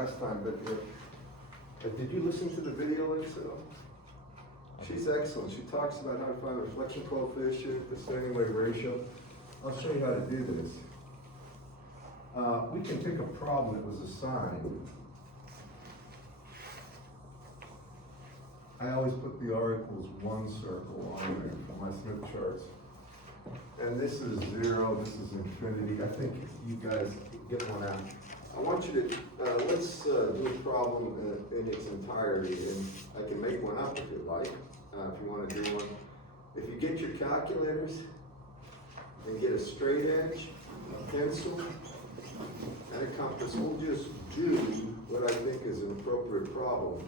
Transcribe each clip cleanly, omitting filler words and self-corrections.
last time, but did you listen to the video, Lisa? She's excellent. She talks about how to find the reflection coefficient, the standing wave ratio. I'll show you how to do this. We can pick a problem that was assigned. I always put the R equals 1 circle on there for my Smith charts. And this is 0, this is infinity. I think you guys get one out. I want you to, let's do a problem in its entirety, and I can make one up if you'd like, if you want to do one. If you get your calculators and get a straight edge, a pencil, and a compass, we'll just do what I think is an appropriate problem.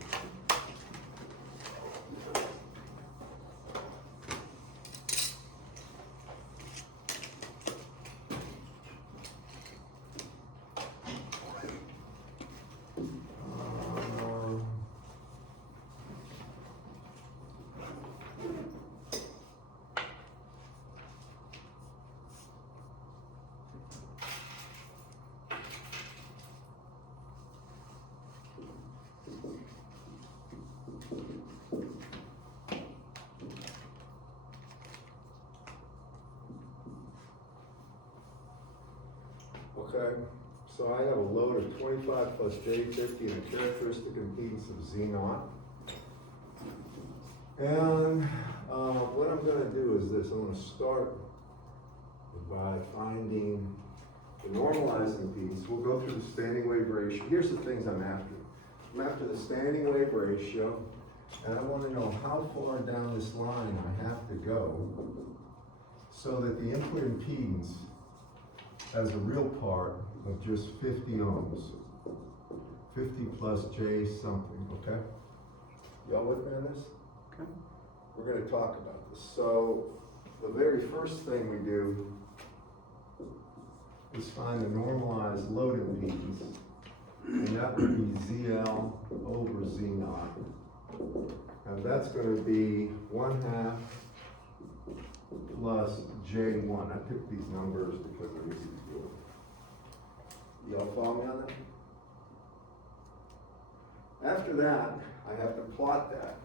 Okay, so I have a load of 25 plus J50 and a characteristic impedance of Z0. And what I'm going to do is this. I'm going to start by finding the normalized impedance. We'll go through the standing wave ratio. Here's the things I'm after. I'm after the standing wave ratio, and I want to know how far down this line I have to go so that the input impedance has a real part of just 50 ohms. 50 plus J something, okay? Y'all with me on this? Okay. We're going to talk about this. So the very first thing we do is find the normalized load impedance, and that would be ZL over Z0. And that's going to be 1/2 plus J1. I picked these numbers because they're easy to do. Y'all follow me on that? After that, I have to plot that.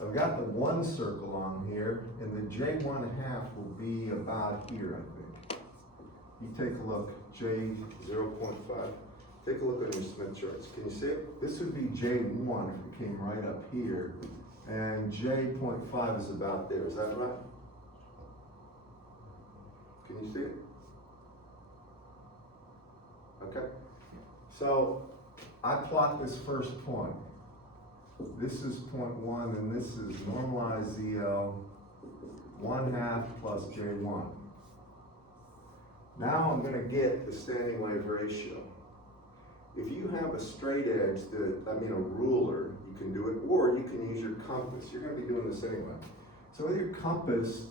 I've got the 1 circle on here, and the J1/2 will be about here, I think. You take a look, J0.5. Take a look at your Smith charts. Can you see it? This would be J1 if it came right up here, and J.5 is about there. Is that right? Can you see it? Okay. So I plot this first point. This is point 1, and this is normalized ZL 1/2 plus J1. Now I'm going to get the standing wave ratio. If you have a straight edge, a ruler, you can do it, or you can use your compass. You're going to be doing this anyway. So with your compass,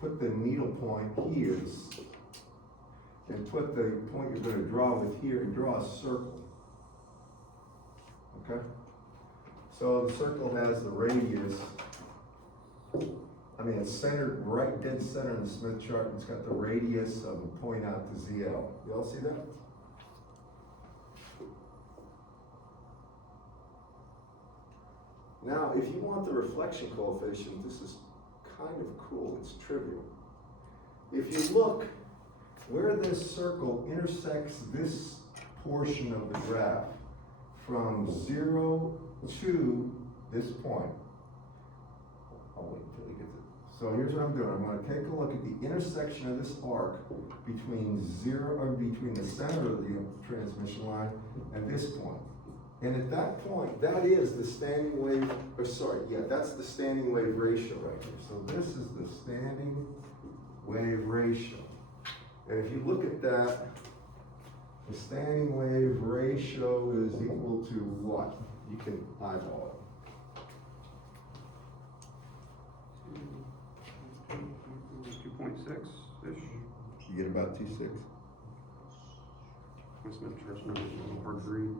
put the needle point here, and put the point you're going to draw with here, and draw a circle. Okay? So the circle has the radius, it's centered right dead center in the Smith chart, and it's got the radius of a point out to ZL. Y'all see that? Now, if you want the reflection coefficient, this is kind of cool, it's trivial. If you look where this circle intersects this portion of the graph from 0 to this point, I'll wait until he gets it. So here's what I'm doing. I'm going to take a look at the intersection of this arc between between the center of the transmission line and this point. And at that point, that is the standing wave, that's the standing wave ratio right here. So this is the standing wave ratio. And if you look at that, the standing wave ratio is equal to what? You can eyeball it. 2.6-ish. You get about 2.6. My Smith chart's not a little hard to read.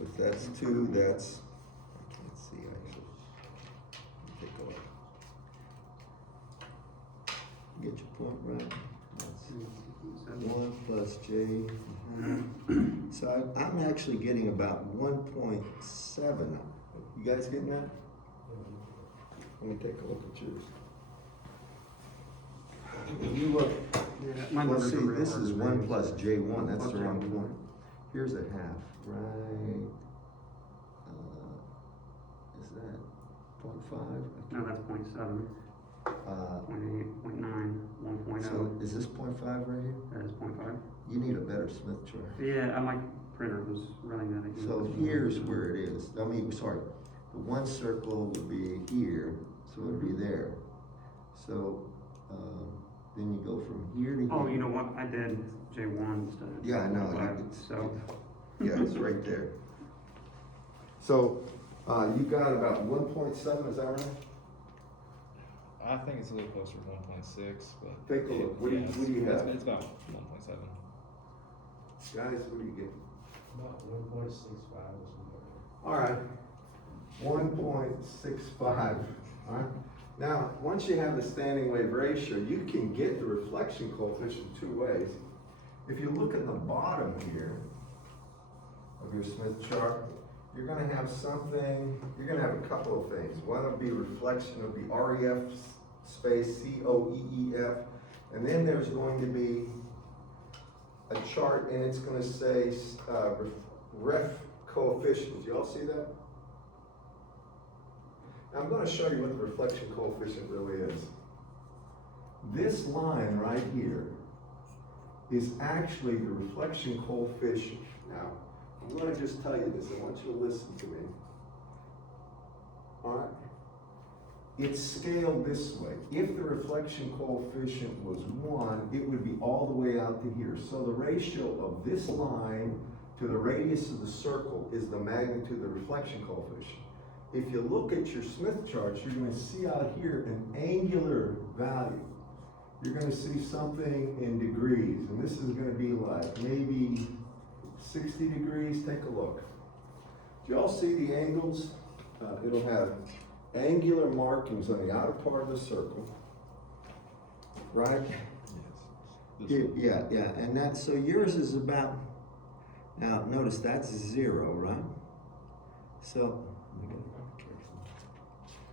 If that's 2, that's, I can't see actually. Take a look. Get your point right. That's 1 plus J. So So I'm actually getting about 1.7. You guys getting that? Let me take a look at yours. When you look, Yeah, my let's numbers see, are real this hard is to 1 read. plus J1, that's Plus the wrong J1. point. Here's a half, right? Is that 0.5? No, that's 0.7, Uh, 0.8, 0.9, 1.0. so is this 0.5 right here? That is 0.5. You need a better Smith chart. Yeah, my printer was running that again. So here's where it is. I mean, sorry, the one circle would be here, so it would be there. So, then you go from here to here. Oh, you know what? I did J1 instead of Yeah, I know. 0.5, It's- so, Yeah, it's right there. So, you got about 1.7, is that right? I think it's a little closer to 1.6, but. Take a look. What do you- yeah, what do you it's- have? It's about 1.7. Guys, what do you get? About 1.65 or something. All right, 1.65, all right? Now, once you have the standing wave ratio, you can get the reflection coefficient two ways. If you look at the bottom here of your Smith chart, you're gonna have something, you're gonna have a couple of things. One will be reflection of the REF space COEEF, and then there's going to be a chart and it's gonna say, ref coefficients. You all see that? Now, I'm gonna show you what the reflection coefficient really is. This line right here is actually the reflection coefficient. Now, I'm gonna just tell you this, I want you to listen to me. All right? It's scaled this way. If the reflection coefficient was 1, it would be all the way out to here. So the ratio of this line to the radius of the circle is the magnitude of the reflection coefficient. If you look at your Smith charts, you're gonna see out here an angular value. You're gonna see something in degrees, and this is gonna be like maybe 60 degrees. Take a look. Do y'all see the angles? It'll have angular markings on the outer part of the circle, right? Yes. Yeah, and that, so yours is about, now notice that's 0, right? So, let me get careful.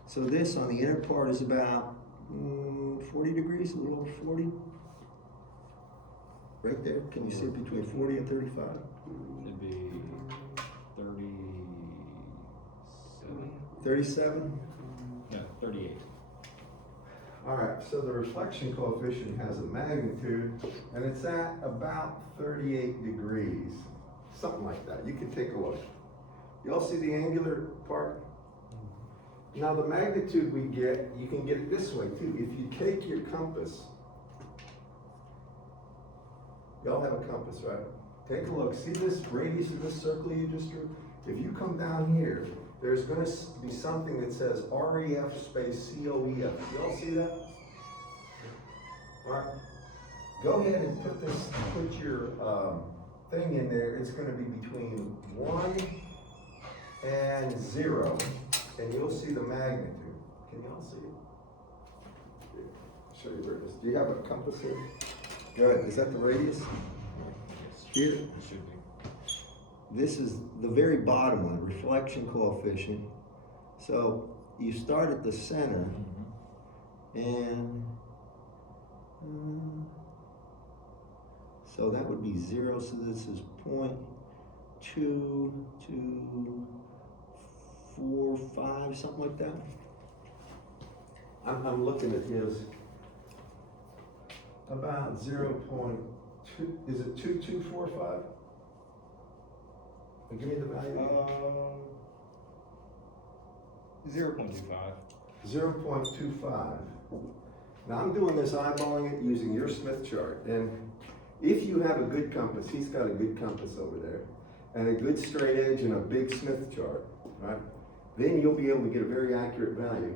So this on the inner part is about 40 degrees, a little over 40. Right there, can you see it between 40 and 35? Should be 37. 37? No, 38. All right, so the reflection coefficient has a magnitude, and it's at about 38 degrees, something like that. You can take a look. You all see the angular part? Now the magnitude we get, you can get it this way too. If you take your compass, y'all have a compass, right? Take a look, see this radius of this circle you just drew? If you come down here, there's gonna be something that says REF space COEF. You all see that? All right, go ahead and put your thing in there. It's gonna be between 1 and 0, and you'll see the magnitude. Can y'all see it? Here, I'll show you where it is. Do you have a compass here? Good, is that the radius? Here. It should be. This is the very bottom one, reflection coefficient. So you start at the center and so that would be 0, so this is 0.2245, something like that. I'm looking at his, about 0.2, is it 2245? Give me the value. 0.25. 0.25. Now I'm doing this eyeballing it using your Smith chart, and if you have a good compass, he's got a good compass over there, and a good straight edge and a big Smith chart, right? Then you'll be able to get a very accurate value.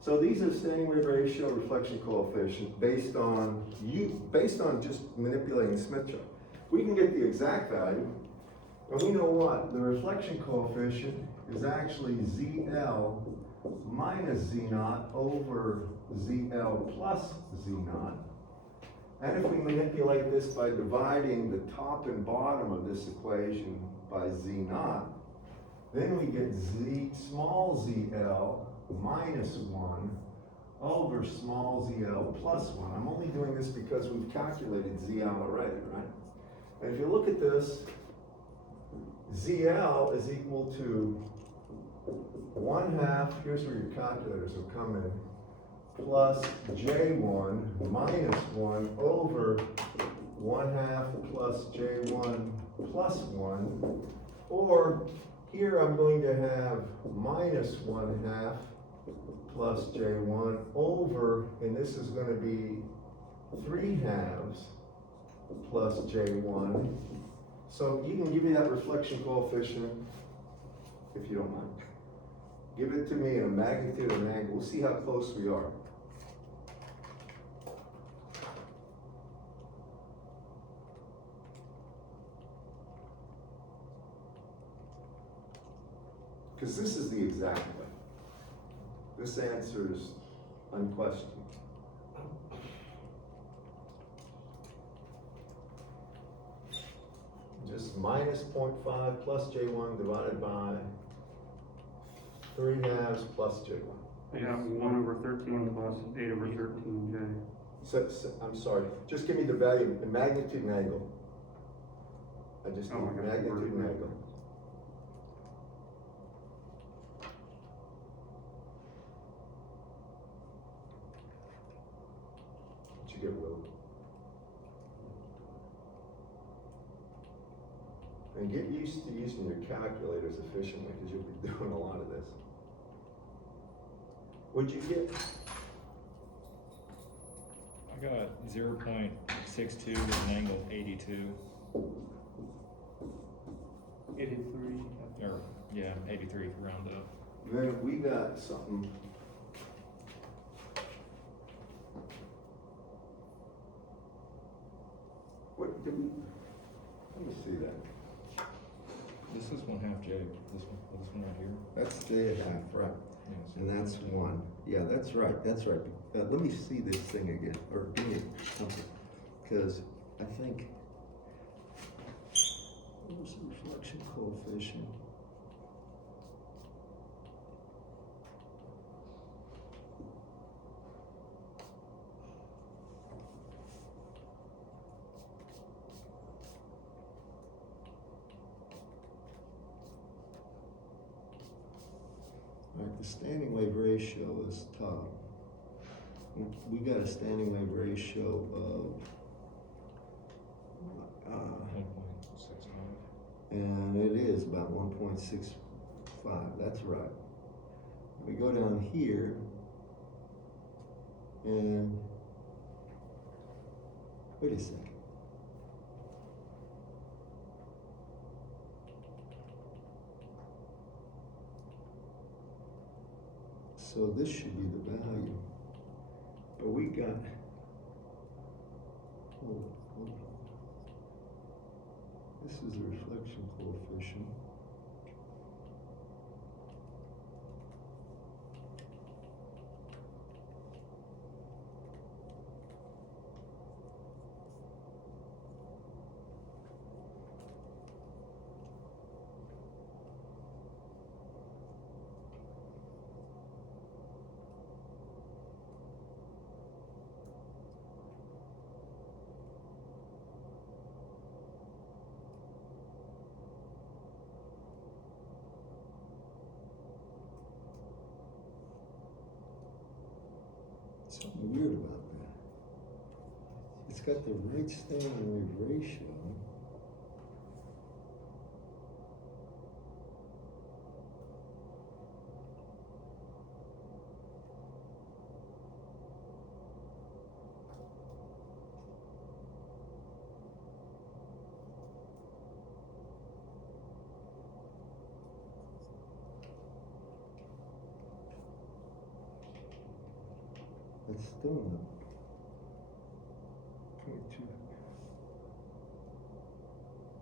So these are standing wave ratio, reflection coefficient based on just manipulating the Smith chart. We can get the exact value, and we know what? The reflection coefficient is actually ZL minus Z naught over ZL plus Z naught. And if we manipulate this by dividing the top and bottom of this equation by z naught, then we get z, small zl minus 1 over small zl plus 1. I'm only doing this because we've calculated zl already, right? And if you look at this, zl is equal to 1/2, here's where your calculators will come in, plus J1 minus 1 over 1/2 plus J1 plus 1, or here I'm going to have minus 1/2 plus J1 over, and this is going to be 3/2 plus J1. So you can give me that reflection coefficient if you don't mind. Give it to me in a magnitude and angle. We'll see how close we are. Because this is the exact way. This answer is unquestioned. Just minus 0.5 plus J1 divided by 3/2 plus J1. I got 1 over 13 plus 8 over 13J. So, I'm sorry, just give me the value, the magnitude and angle. I just Oh, I need got the magnitude and word. angle. What'd you get, Will? And get used to using your calculators efficiently, because you'll be doing a lot of this. What'd you get? I got 0.62 with an angle of 82. 83. Or, yeah, 83 round up. Then we got something. What did we, let me see that. This is 1/2 J. This one right here. That's J1/2, right? Yeah, so And that's 1. Yeah, that's right, that's right. Let me see this thing again, or give me something, because I think, what was the reflection coefficient? All right, the standing wave ratio is top. We got a standing wave ratio of, 1.65. and it is about 1.65, that's right. We go down here, and, wait a second. So this should be the value. But we got, hold on. This is the reflection coefficient. Something weird about that. It's got the right standing wave ratio. It's still not. 0.2.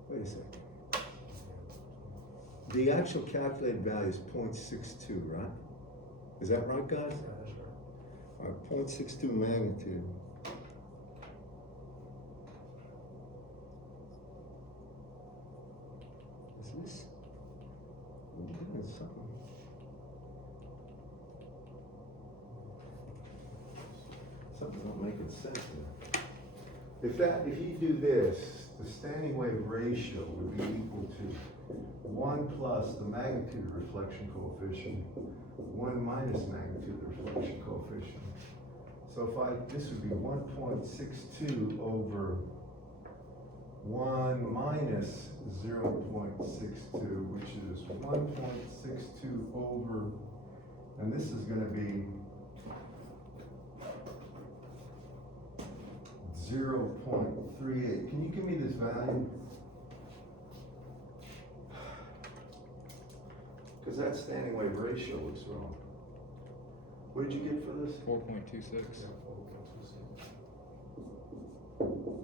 Wait a second. The actual calculated value is 0.62, right? Is that right, guys? Yeah, that's right. All right, 0.62 magnitude. this? Something's not making sense here. If you do this, the standing wave ratio would be equal to 1 plus the magnitude of reflection coefficient, 1 minus magnitude of reflection coefficient. So this would be 1.62 over 1 minus 0.62, which is 1.62 over, and this is gonna be 0.38. Can you give me this value? Because that standing wave ratio looks wrong. What did you get for this? 4.26. Yeah, 4.26.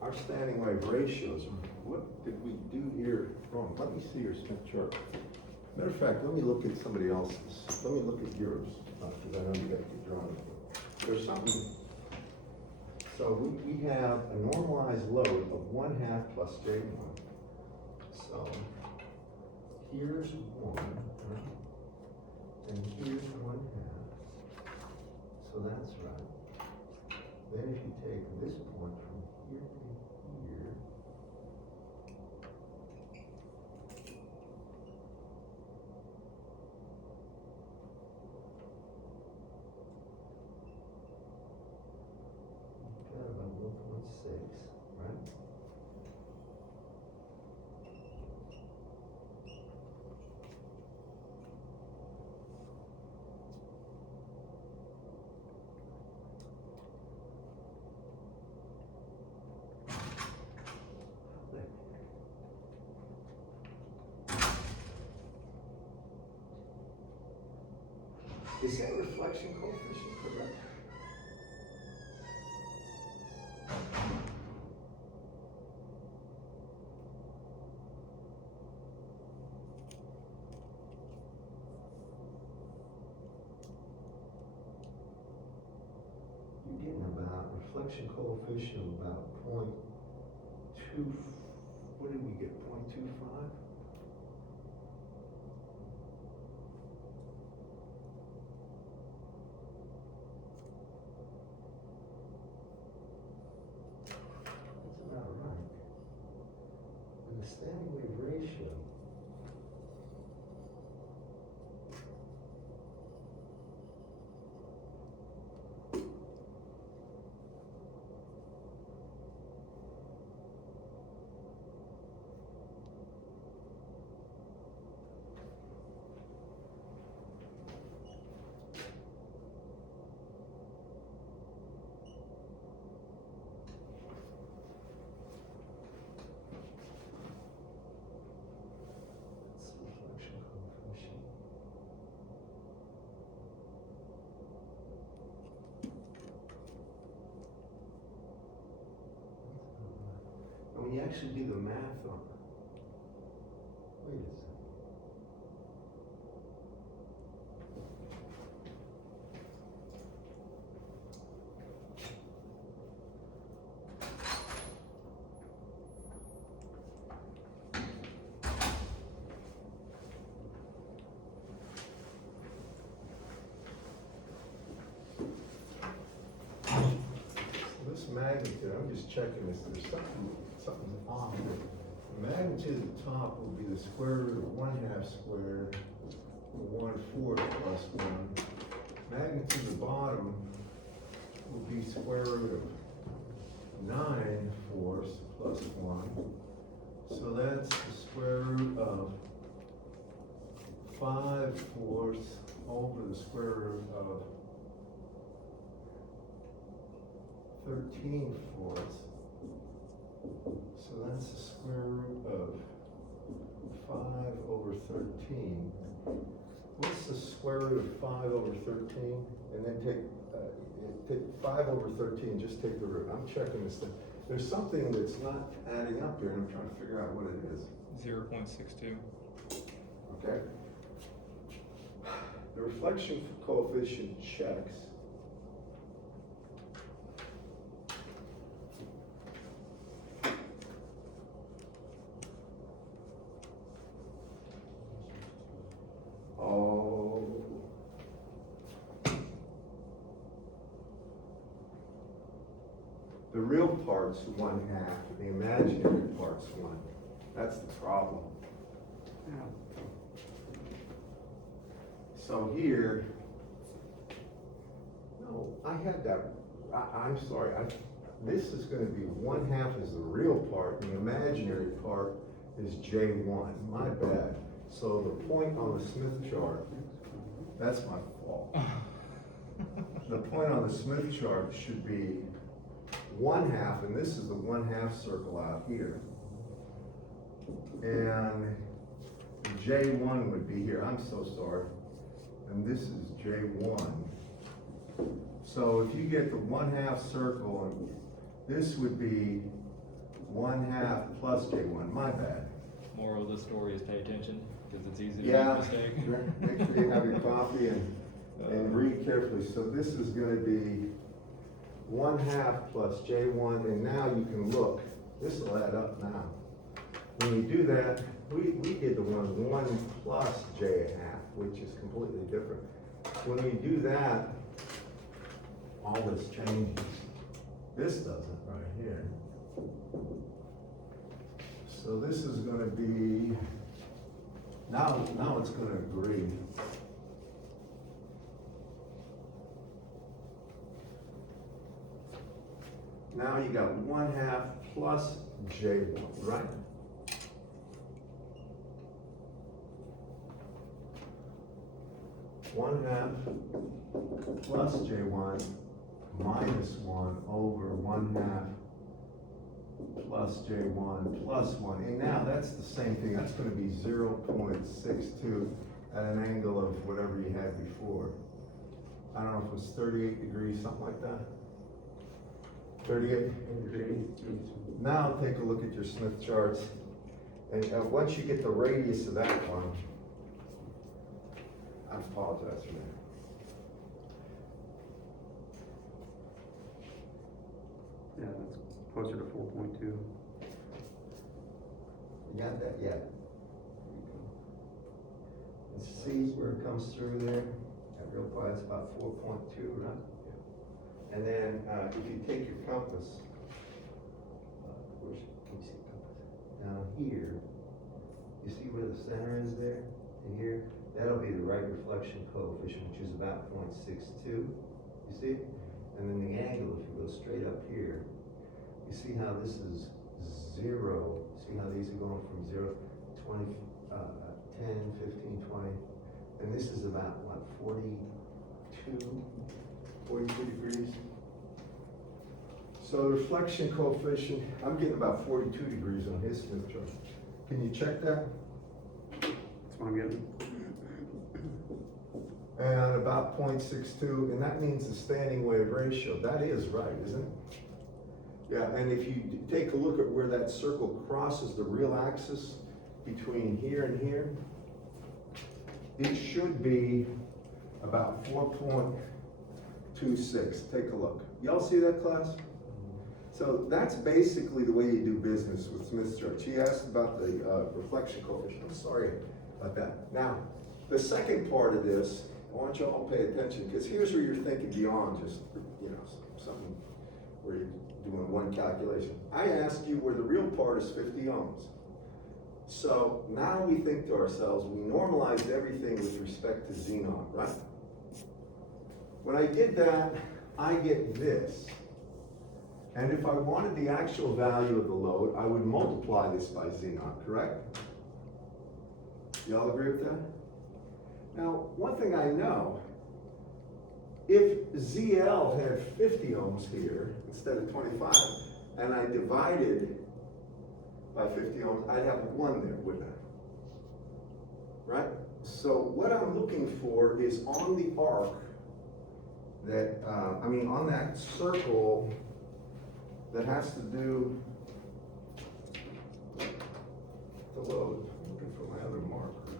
Our standing wave ratios, what did we do here wrong? Let me see your Smith chart. Matter of fact, let me look at somebody else's. Let me look at yours, because I know you got your drawing. There's something. So we have a normalized load of 1/2 plus J1. So here's 1, right? And here's 1/2. So that's right. Then if you take this point from here to here, you've got about 1.6, right? Is that reflection coefficient correct? You're getting about reflection coefficient of about 0.2, what did we get, 0.25? That's about right. And the standing wave ratio. That's reflection coefficient. And when you actually do the math on it, wait a second. So this magnitude, I'm just checking this, there's something's off here. The magnitude at the top will be the square root of 1/2 squared, 1/4 plus 1. Magnitude at the bottom will be square root of 9/4 plus 1. So that's the square root of 5/4 over the square root of 13/4. So that's the square root of 5 over 13. What's the square root of 5 over 13? And then take 5 over 13, just take the root. I'm checking this thing. There's something that's not adding up here, and I'm trying to figure out what it is. 0.62. Okay? The reflection coefficient checks. The real part's 1/2, the imaginary part's 1. That's the problem. So here, no, I had that, I'm sorry, this is gonna be 1/2 is the real part, and the imaginary part is J1, my bad. So the point on the Smith chart, that's my fault. The point on the Smith chart should be 1/2, and this is the 1/2 circle out here. And J1 would be here, I'm so sorry. And this is J1. So if you get the 1/2 circle, and this would be 1/2 plus J1, my bad. Moral of the story is pay attention, because it's easy to Yeah, make a mistake. make sure you have your coffee and read carefully. So this is gonna be 1/2 plus J1, and now you can look, this will add up now. When you do that, we did the 1 plus J1/2, which is completely different. When we do that, all this changes. This doesn't right here. So this is gonna be, now it's gonna agree. Now you got 1/2 plus J1, right? One half plus J1 minus 1 over 1/2 plus J1 plus 1. And now that's the same thing. That's going to be 0.62 at an angle of whatever you had before. I don't know if it was 38 degrees, something like that. 38? Now take a look at your Smith charts. And once you get the radius of that one, I apologize for that. Yeah, that's closer to 4.2. You got that? Yeah. And see where it comes through there? At real quiet, it's about 4.2, right? And then, if you take your compass, where's, let me see the compass? Down here, you see where the center is there? And here, that'll be the right reflection coefficient, which is about 0.62. You see? And then the angle, if you go straight up here, you see how this is 0. See how these are going from 0, 20, 10, 15, 20. And this is about, what, 42 degrees? So the reflection coefficient, I'm getting about 42 degrees on his Smith chart. Can you check that? That's what I'm getting. And about 0.62, and that means the standing wave ratio. That is right, isn't it? Yeah, and if you take a look at where that circle crosses the real axis between here and here, it should be about 4.26. Take a look. Y'all see that, class? So that's basically the way you do business with Smith chart. She asked about the reflection coefficient. I'm sorry about that. Now, the second part of this, I want you all to pay attention, because here's where you're thinking beyond just, something where you're doing one calculation. I asked you where the real part is 50 ohms. So now we think to ourselves, we normalized everything with respect to Z0, right? When I did that, I get this. And if I wanted the actual value of the load, I would multiply this by Z0, correct? Y'all agree with that? Now, one thing I know, if ZL had 50 ohms here instead of 25, and I divided by 50 ohms, I'd have 1 there, wouldn't I? Right? So what I'm looking for is on the arc that, on that circle that has to do the load. I'm looking for my other marker.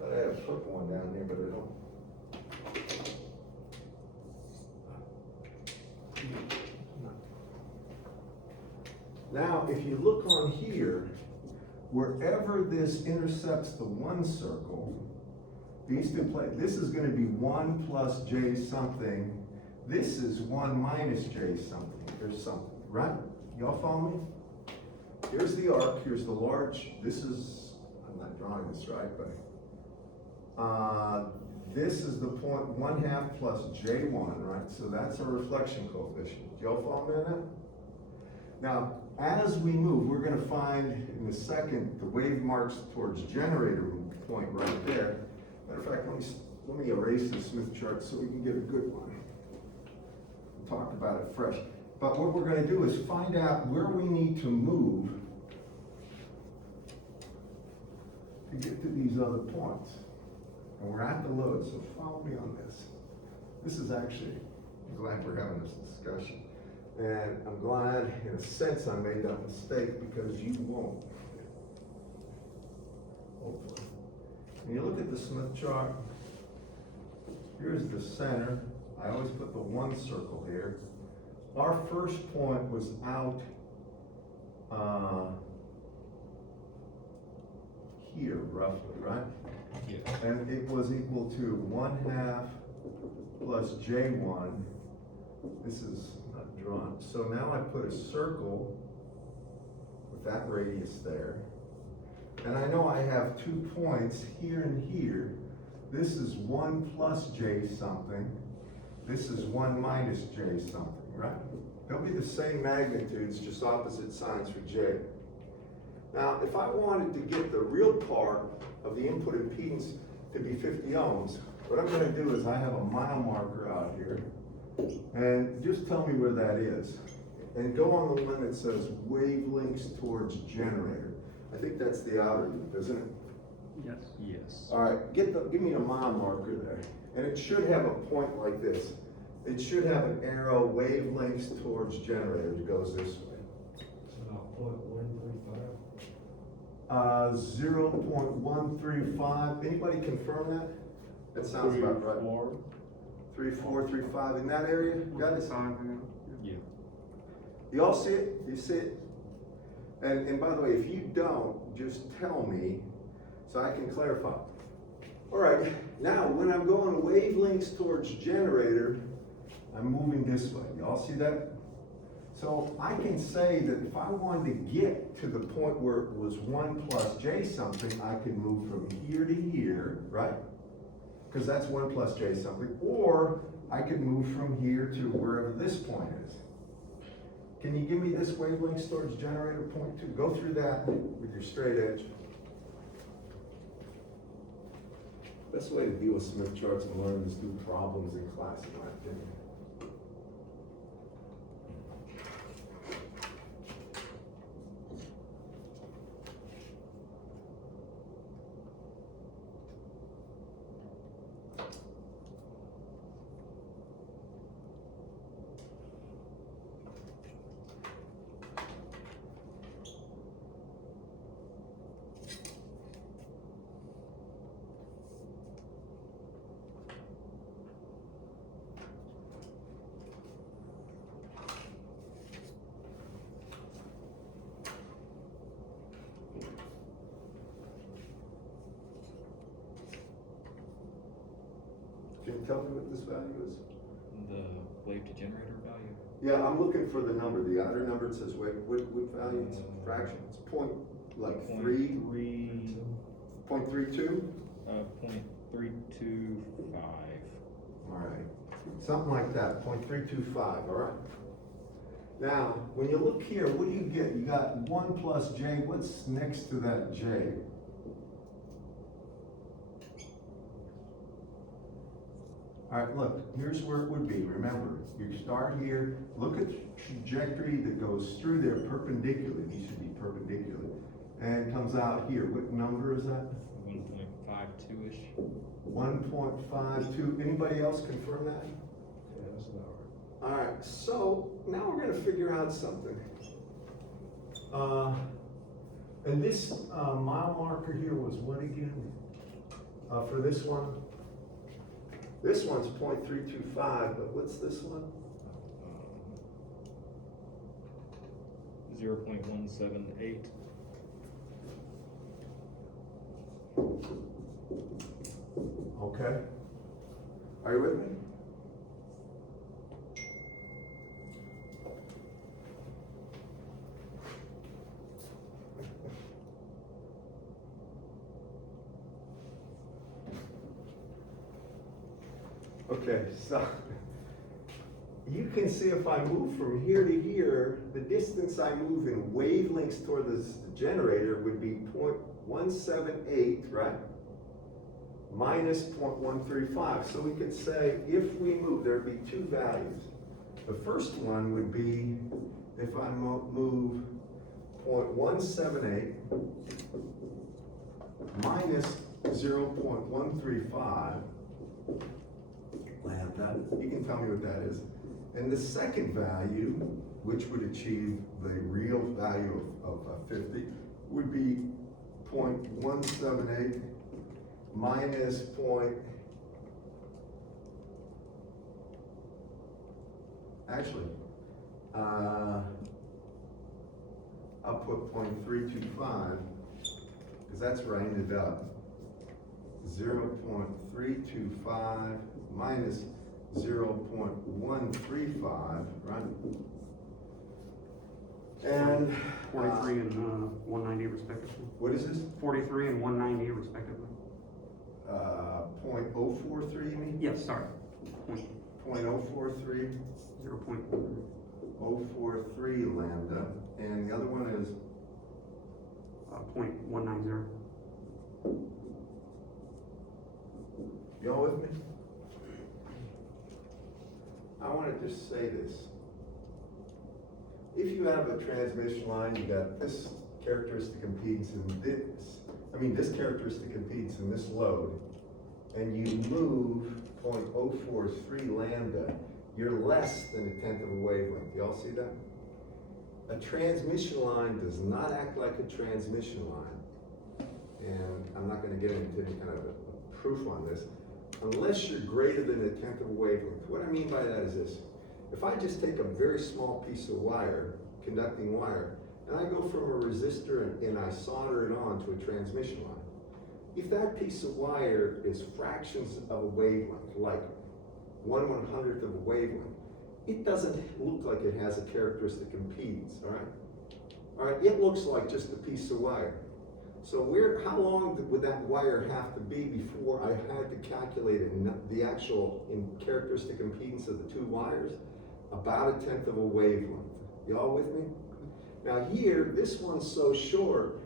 Thought I had a purple one down there, but I don't. Now, if you look on here, wherever this intercepts the 1 circle, these two this is going to be 1 plus J something. this is one minus J something, there's something, right? Y'all follow me? Here's the arc, here's the large, this is, I'm not drawing this right, but, this is the point 1/2 plus J1, right? So that's a reflection coefficient. Y'all follow me on that? Now, as we move, we're gonna find in a second the wave marks towards generator point right there. Matter of fact, let me erase the Smith chart so we can get a good one. We'll talk about it fresh. But what we're gonna do is find out where we need to move to get to these other points. And we're at the load, so follow me on this. This is actually, I'm glad we're having this discussion. And I'm glad, in a sense, I made that mistake because you won't. Hopefully. When you look at the Smith chart, here's the center. I always put the one circle here. Our first point was out here, roughly, right? Yeah. And it was equal to 1/2 plus J1. This is not drawn. So now I put a circle with that radius there. And I know I have 2 points here and here. This is 1 plus J something. This is 1 minus J something, right? They'll be the same magnitudes, just opposite signs for J. Now, if I wanted to get the real part of the input impedance to be 50 ohms, what I'm gonna do is I have a mile marker out here, and just tell me where that is. And go on the one that says wavelengths towards generator. I think that's the outer loop, isn't it? Yes. Yes. All right, give me a mile marker there. And it should have a point like this. It should have an arrow wavelengths towards generator that goes this way. It's about 0.135. 0.135, anybody confirm that? That sounds about right. 3.4, 3.5, in that area, got it? Yeah. You all see it? You see it? And by the way, if you don't, just tell me so I can clarify. All right, now when I'm going wavelengths towards generator, I'm moving this way. You all see that? So I can say that if I wanted to get to the point where it was 1 plus J something, I can move from here to here, right? Because that's 1 plus J something. Or I could move from here to wherever this point is. Can you give me this wavelength towards generator point 2? Go through that with your straight edge. Best way to deal with Smith charts and learn is do problems in class, in my opinion. Can you tell me what this value is? The wave to generator value? Yeah, I'm looking for the number, the outer number, it says, what value, it's a fraction, it's point, like Point 0.32? 0.325. All right, something like that, 0.325, all right? Now, when you look here, what do you get? You got 1 plus J, what's next to that J? All right, look, here's where it would be, remember, you start here, look at the trajectory that goes through there perpendicular, these should be perpendicular, and comes out here, what number is that? 1.52-ish. 1.52, anybody else confirm that? Yeah, that's about right. All right, so now we're gonna figure out something. And this mile marker here was what again? For this one? This one's 0.325, but what's this one? 0.178. Okay. Are you with me? Okay, so you can see if I move from here to here, the distance I move in wavelengths toward this generator would be 0.178, right? Minus 0.135. So we could say if we move, there'd be two values. The first one would be if I move 0.178 minus 0.135 lambda. You can tell me what that is. And the second value, which would achieve the real value of 50, would be 0.178 minus I'll put 0.325, because that's where I ended up. 0.325 minus 0.135, right? And 43 and 190 respectively. what is this? 43 and 190 respectively. 0.043, you mean? Yes, sorry. 0.043, 0.1. 043 lambda, and the other one is 0.190. y'all with me? I want to just say this. If you have a transmission line, you got this characteristic impedance and this characteristic impedance and this load, and you move 0.043 lambda, you're less than a tenth of a wavelength. Y'all see that? A transmission line does not act like a transmission line. And I'm not going to get into any kind of a proof on this, unless you're greater than a tenth of a wavelength. What I mean by that is this. If I just take a very small piece of wire, conducting wire, and I go from a resistor and I solder it on to a transmission line, if that piece of wire is fractions of a wavelength, like 1/100th of a wavelength, it doesn't look like it has a characteristic impedance, all right? All right, it looks like just a piece of wire. So how long would that wire have to be before I had to calculate the actual characteristic impedance of the two wires? About a tenth of a wavelength. Y'all with me? Now here, this one's so short,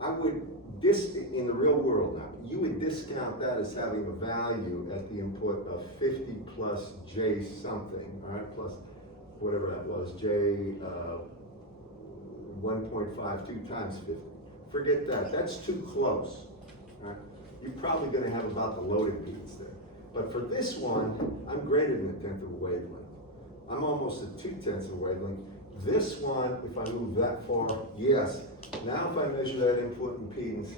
I would in the real world now, you would discount that as having a value at the input of 50 plus J something, all right, plus whatever that was, J 1.52 times 50. Forget that, that's too close, all right? You're probably gonna have about the load impedance there. But for this one, I'm greater than a tenth of a wavelength. I'm almost at 2/10 of a wavelength. This one, if I move that far, yes. Now if I measure that input impedance,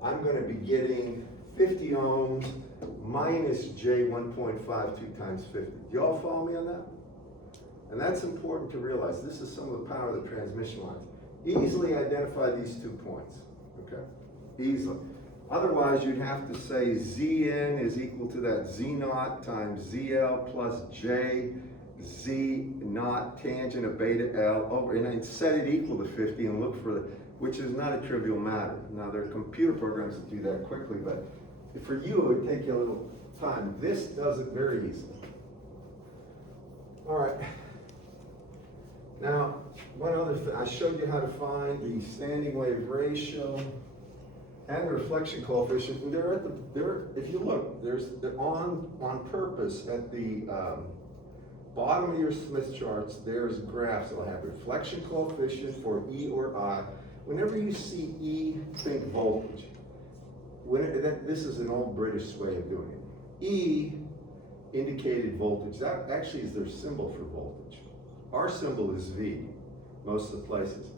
I'm gonna be getting 50 ohms minus J 1.52 times 50. Do y'all follow me on that? And that's important to realize. This is some of the power of the transmission lines. Easily identify these 2 points, okay? Easily. Otherwise, you'd have to say Zn is equal to that Z naught times ZL plus J Z naught tangent of beta L over, and I'd set it equal to 50 and look for which is not a trivial matter. Now, there are computer programs that do that quickly, but for you, it would take you a little time. This does it very easily. All right. Now, one other thing, I showed you how to find the standing wave ratio and the reflection coefficient. And if you look, they're on purpose at the bottom of your Smith charts. There's graphs that'll have reflection coefficient for E or I. Whenever you see E, think voltage. This is an old British way of doing it. E indicated voltage. That actually is their symbol for voltage. Our symbol is V, most of the places.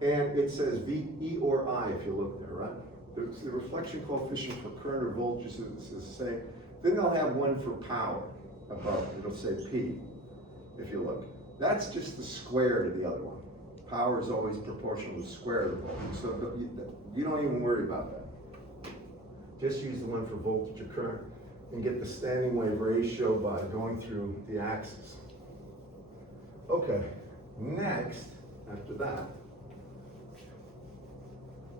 And it says V, E or I if you look there, right? The reflection coefficient for current or voltage is the same. Then they'll have one for power above. It'll say P, if you look. That's just the square to the other one. Power is always proportional to the square of the voltage. So you don't even worry about that. Just use the one for voltage or current and get the standing wave ratio by going through the axis. Okay, next, after that,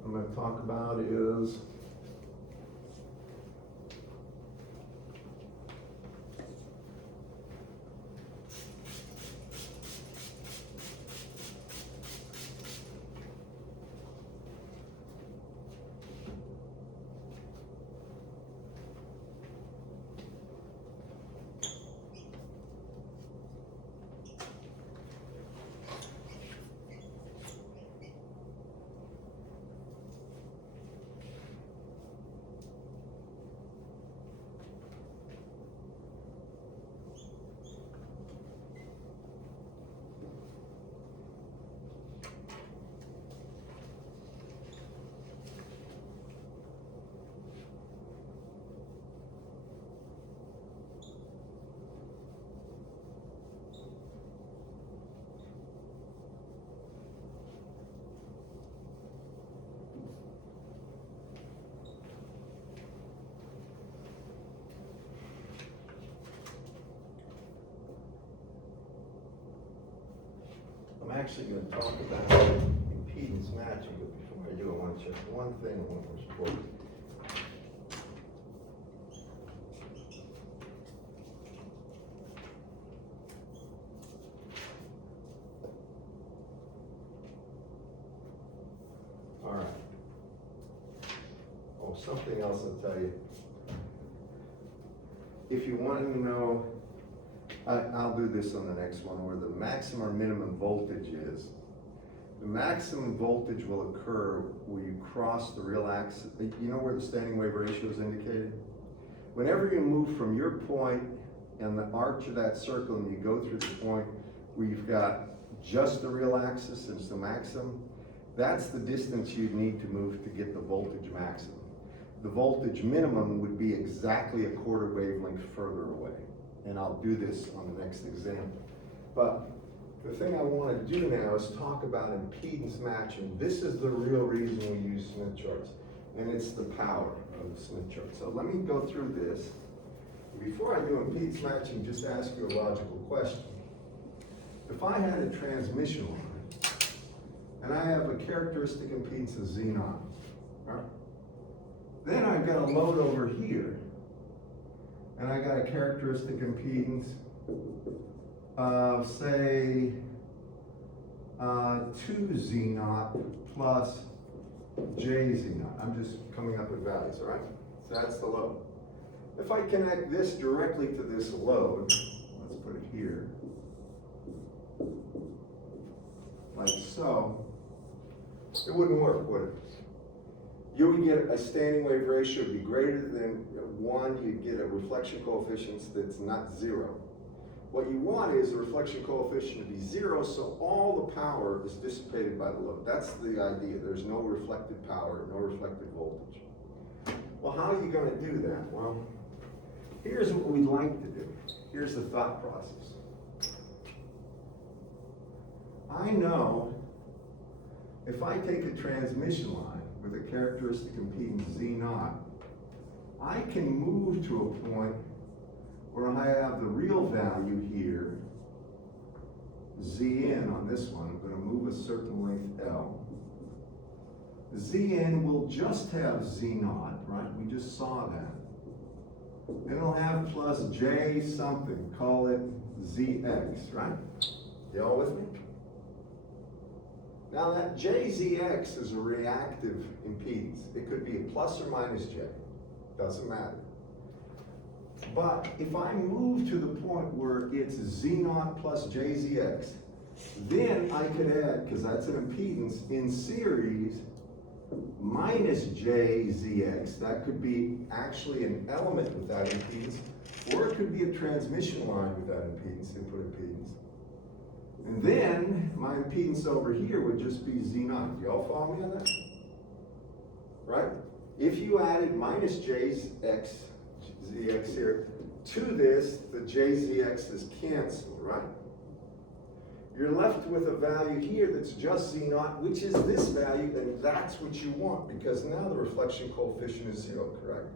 I'm going to talk about is actually gonna talk about impedance matching, but before I do, I wanna check one thing on what was quoted. All right. Oh, something else I'll tell you. If you want to know, I'll do this on the next one, where the maximum or minimum voltage is. The maximum voltage will occur when you cross the real axis. You know where the standing wave ratio is indicated? Whenever you move from your point and the arch of that circle and you go through the point where you've got just the real axis, and it's the maximum, that's the distance you'd need to move to get the voltage maximum. The voltage minimum would be exactly a quarter wavelength further away. And I'll do this on the next example. But the thing I want to do now is talk about impedance matching. This is the real reason we use Smith charts, and it's the power of the Smith chart. So let me go through this. Before I do impedance matching, just ask you a logical question. If I had a transmission line, and I have a characteristic impedance of Z0, right? Then I've got a load over here, and I got a characteristic impedance of, say, 2Z0 plus JZ0. I'm just coming up with values, all right? So that's the load. If I connect this directly to this load, let's put it here, like so, it wouldn't work, would it? You would get a standing wave ratio would be greater than 1, you'd get a reflection coefficient that's not 0. What you want is the reflection coefficient to be 0, so all the power is dissipated by the load. That's the idea. There's no reflected power, no reflected voltage. Well, how are you going to do that? Well, here's what we'd like to do. Here's the thought process. I know if I take a transmission line with a characteristic impedance Z0, I can move to a point where I have the real value here, Zn on this one. I'm going to move a certain length L. Zn will just have Z0, right? We just saw that. And it'll have plus J something, call it Zx, right? You all with me? Now that JZX is a reactive impedance. It could be a plus or minus J, doesn't matter. But if I move to the point where it's Z0 plus JZX, then I could add, because that's an impedance, in series, minus JZX. That could be actually an element with that impedance, or it could be a transmission line with that impedance, input impedance. And then my impedance over here would just be Z0. Do y'all follow me on that? Right? If you added minus JX, ZX here, to this, the JZX is canceled, right? You're left with a value here that's just Z0, which is this value, and that's what you want, because now the reflection coefficient is 0, correct?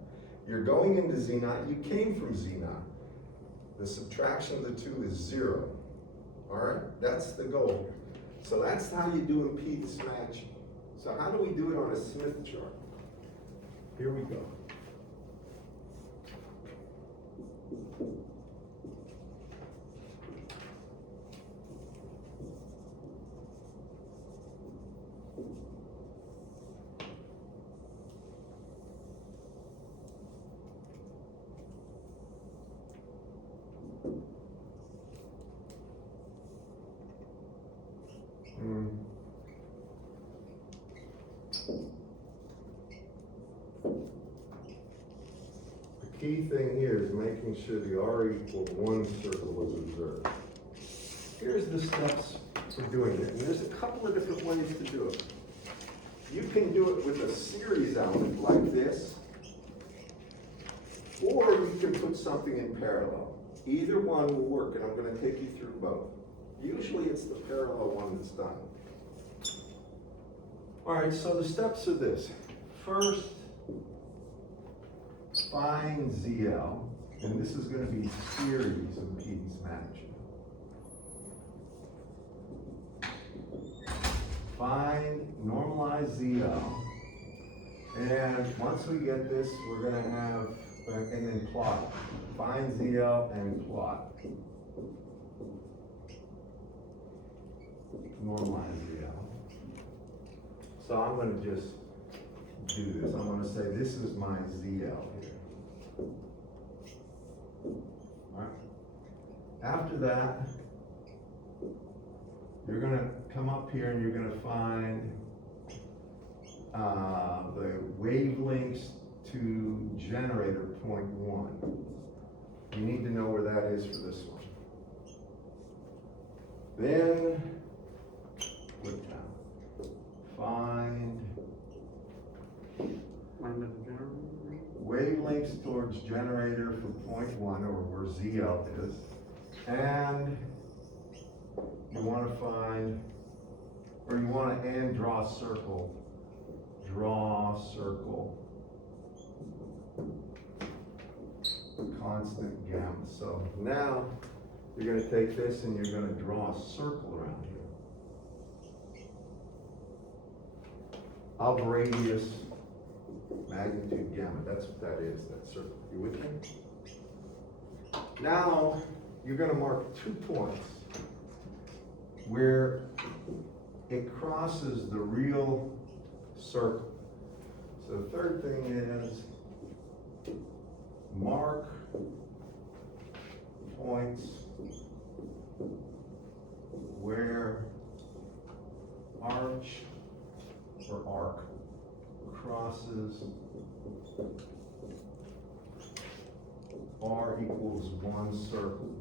You're going into Z0, you came from Z0. The subtraction of the two is 0. All right, that's the goal. So that's how you do impedance matching. So how do we do it on a Smith chart? Here we go. The key thing here is making sure the R equal 1 circle was observed. Here's the steps for doing it, and there's a couple of different ways to do it. You can do it with a series element like this, or you can put something in parallel. Either one will work, and I'm going to take you through both. Usually it's the parallel one that's done. All right, so the steps are this. First, find ZL, and this is going to be series impedance matching. find, normalize ZL. And once we get this, we're gonna have, and then plot. Find ZL and plot. Normalize ZL. So I'm gonna just do this. I'm gonna say this is my ZL here. Alright. After that, you're gonna come up here and you're gonna find the wavelengths to generator point 1. You need to know where that is for this one. Then, look down. Find Find the generator. wavelengths towards generator for point 1, or where ZL is. And you want to find, or you want to draw a circle. Draw circle. Constant gamma. So now you're going to take this and you're going to draw a circle around here. Of radius, magnitude gamma. That's what that is, that circle. You with me? Now you're going to mark 2 points where it crosses the real circle. So the third thing is mark points where arch or arc crosses R equals 1 circle.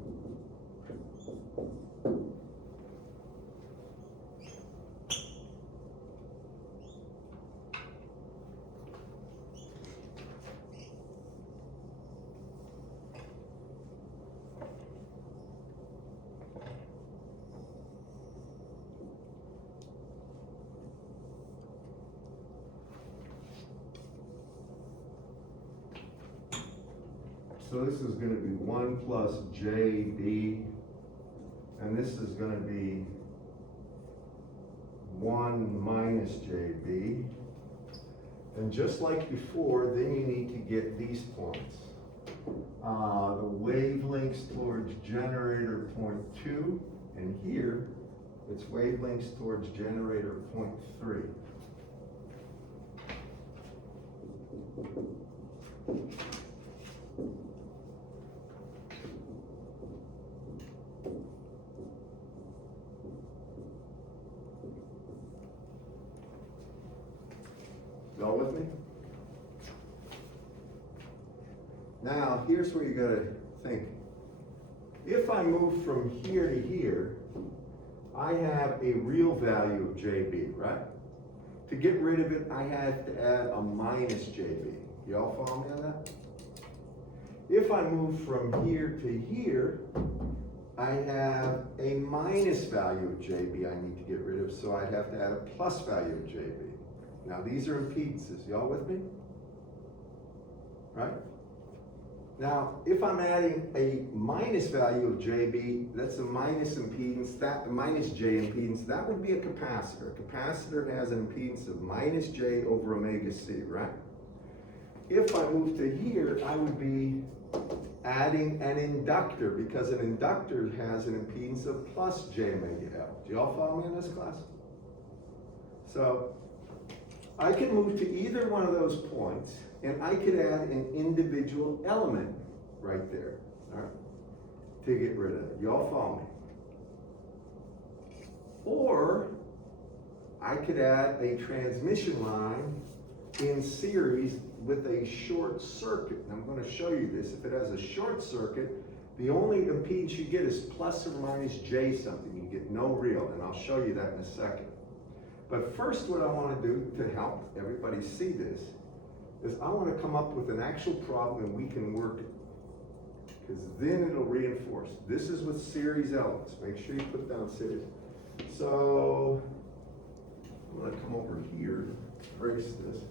So this is going to be 1 plus JB, and this is going to be 1 minus JB. And just like before, then you need to get these points. The wavelengths towards generator point 2, and here, it's wavelengths towards generator point 3. Y'all with me? Now, here's where you gotta think. If I move from here to here, I have a real value of JB, right? To get rid of it, I have to add a minus JB. Y'all follow me on that? If I move from here to here, I have a minus value of JB I need to get rid of, so I'd have to add a plus value of JB. Now these are impedances, y'all with me? Right? Now, if I'm adding a minus value of JB, that's a minus impedance, that minus J impedance, that would be a capacitor. A capacitor has an impedance of minus J over omega C, right? If I move to here, I would be adding an inductor, because an inductor has an impedance of plus J omega L. Do y'all follow me in this class? So, I can move to either one of those points, and I could add an individual element right there, all right, to get rid of it. Y'all follow me? Or I could add a transmission line in series with a short circuit. And I'm going to show you this. If it has a short circuit, the only impedance you get is plus or minus J something. You get no real, and I'll show you that in a second. But first, what I want to do to help everybody see this is I want to come up with an actual problem and we can work it, because then it'll reinforce. This is with series elements. Make sure you put down series. So I'm going to come over here, trace this.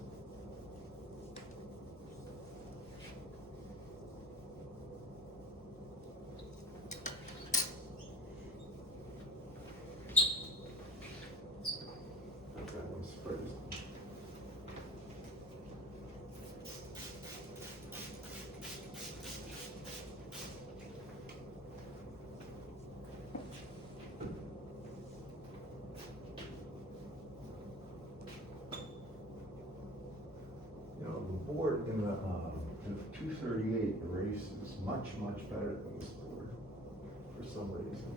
board in the 238 erases much, much better than this board for some reason.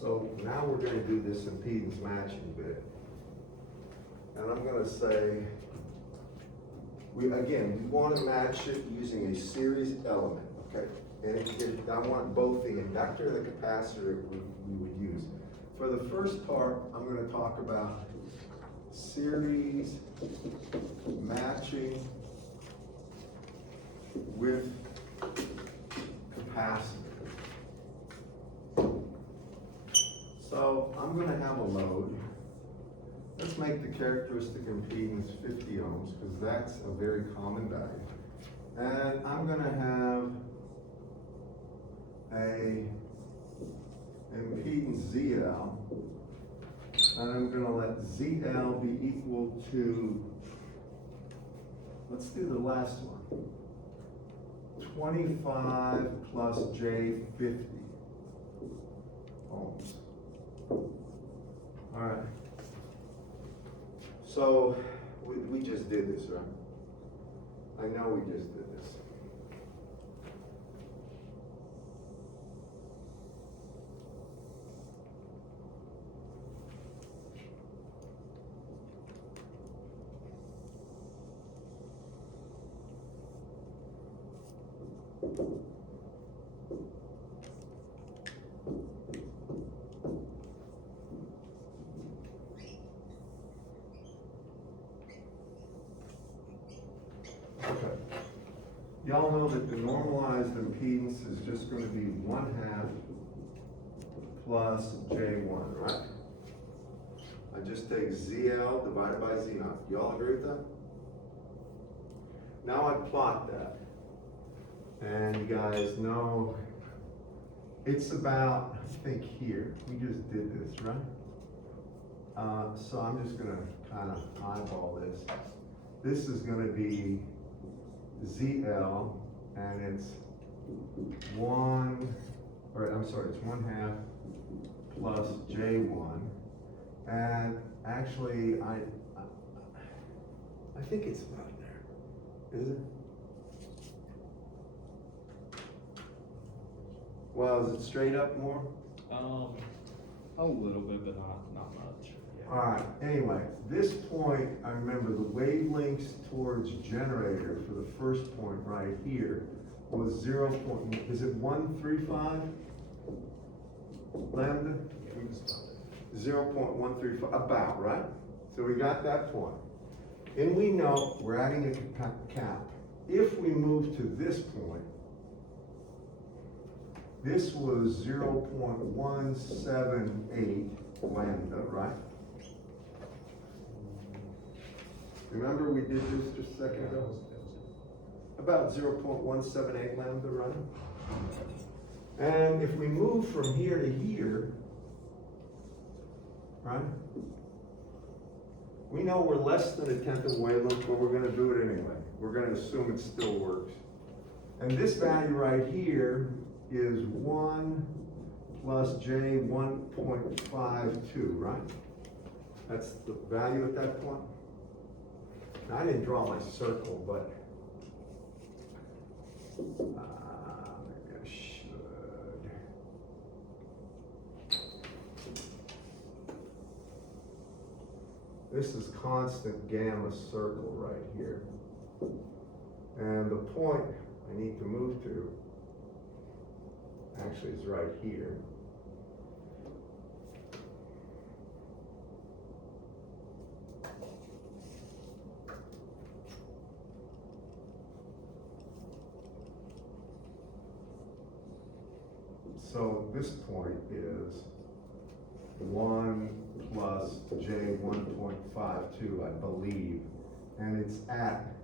So now we're gonna do this impedance matching bit. And I'm gonna say, we wanna match it using a series element, okay? And I want both the inductor and the capacitor we would use. For the first part, I'm gonna talk about series matching with capacitor. So I'm gonna have a load. Let's make the characteristic impedance 50 ohms, because that's a very common value. And I'm gonna have a impedance ZL, and I'm gonna let ZL be equal to, let's do the last one, 25 plus J50 ohms. All right. So we just did this, right? I know we just did this. Okay. Y'all know that the normalized impedance is just going to be 1/2 plus J1, right? I just take ZL divided by Z0. Y'all agree with that? Now I plot that. And you guys know it's about, I think here, we just did this, right? So I'm just gonna kind of eyeball this. This is gonna be ZL, and it's it's 1/2 plus J1. And actually, I think it's about there. Is it? Well, is it straight up more? A little bit, but not much. Yeah. All right, anyway, this point, I remember the wavelengths towards generator for the first point right here was 135 lambda? 0.135, about, right? So we got that point. And we know we're adding a cap. If we move to this point, this was 0.178 lambda, right? Remember we did this just a second ago? About 0.178 lambda, right? And if we move from here to here, right? We know we're less than 1/10 of a wavelength, but we're gonna do it anyway. We're gonna assume it still works. And this value right here is 1 plus J 1.52, right? That's the value at that point. Now, I didn't draw my circle, but maybe I should. This is constant gamma circle right here. And the point I need to move to actually is right here. So this point is 1 plus J 1.52, I believe, and it's at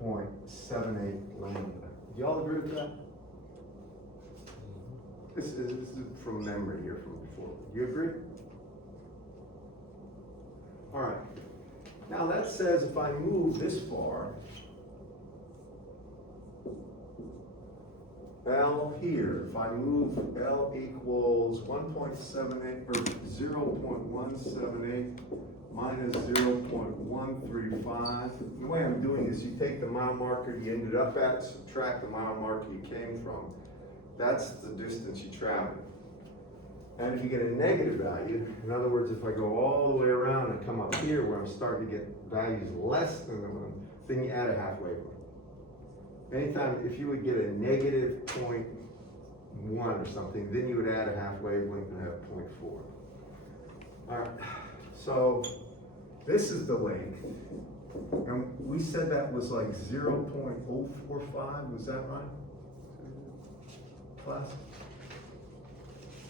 0.78 lambda. Do y'all agree with that? This is from memory here from before. Do you agree? All right. Now that says if I move this far, L here, if I move L equals 1.78 or 0.178 minus 0.135. The way I'm doing is you take the mile marker you ended up at, subtract the mile marker you came from. That's the distance you traveled. And if you get a negative value, in other words, if I go all the way around and come up here where I'm starting to get values less than the one, then you add a half wavelength. Anytime, if you would get a negative 0.1 or something, then you would add a half wavelength and have 0.4. All right, so this is the length. And we said that was like 0.045, was that right? Class?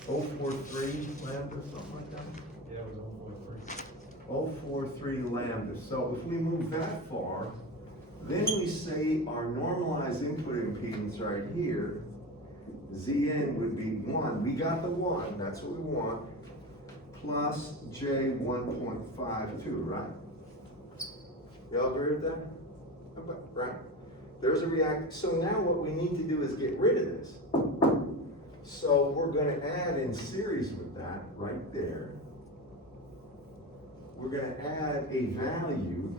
043 lambda, something like that? Yeah, it was 043 lambda. So if we move that far, then we say our normalized input impedance right here, Zn would be 1. We got the 1, that's what we want, plus J 1.52, right? Y'all agree with that? Okay, right. There's a react. So now what we need to do is get rid of this. So we're going to add in series with that right there. We're going to add a value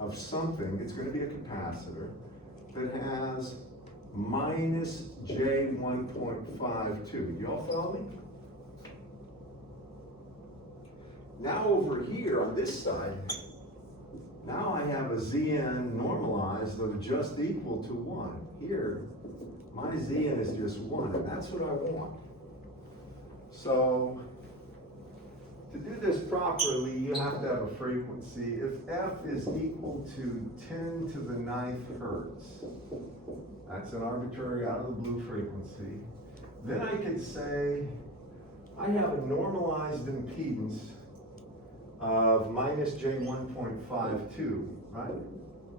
of something, it's going to be a capacitor, that has minus J 1.52. Y'all follow me? Now over here on this side, now I have a Zn normalized of just equal to 1. Here, my Zn is just 1, and that's what I want. So, to do this properly, you have to have a frequency. If f is equal to 10 to the 9th hertz, that's an arbitrary out of the blue frequency, then I could say I have a normalized impedance of minus J 1.52, right?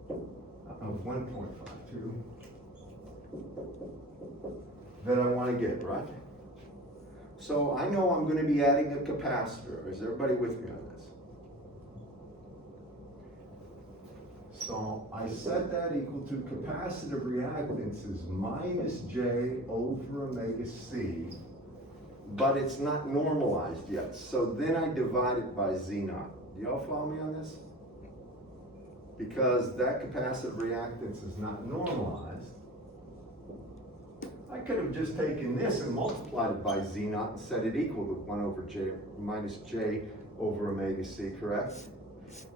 Of 1.52 that I want to get, right? So I know I'm going to be adding a capacitor. Is everybody with me on this? So I set that equal to capacitive reactance is minus J over omega C, but it's not normalized yet. So then I divide it by Z0. Do y'all follow me on this? Because that capacitive reactance is not normalized. I could have just taken this and multiplied it by Z0 and set it equal to 1 over J minus J over omega C, correct?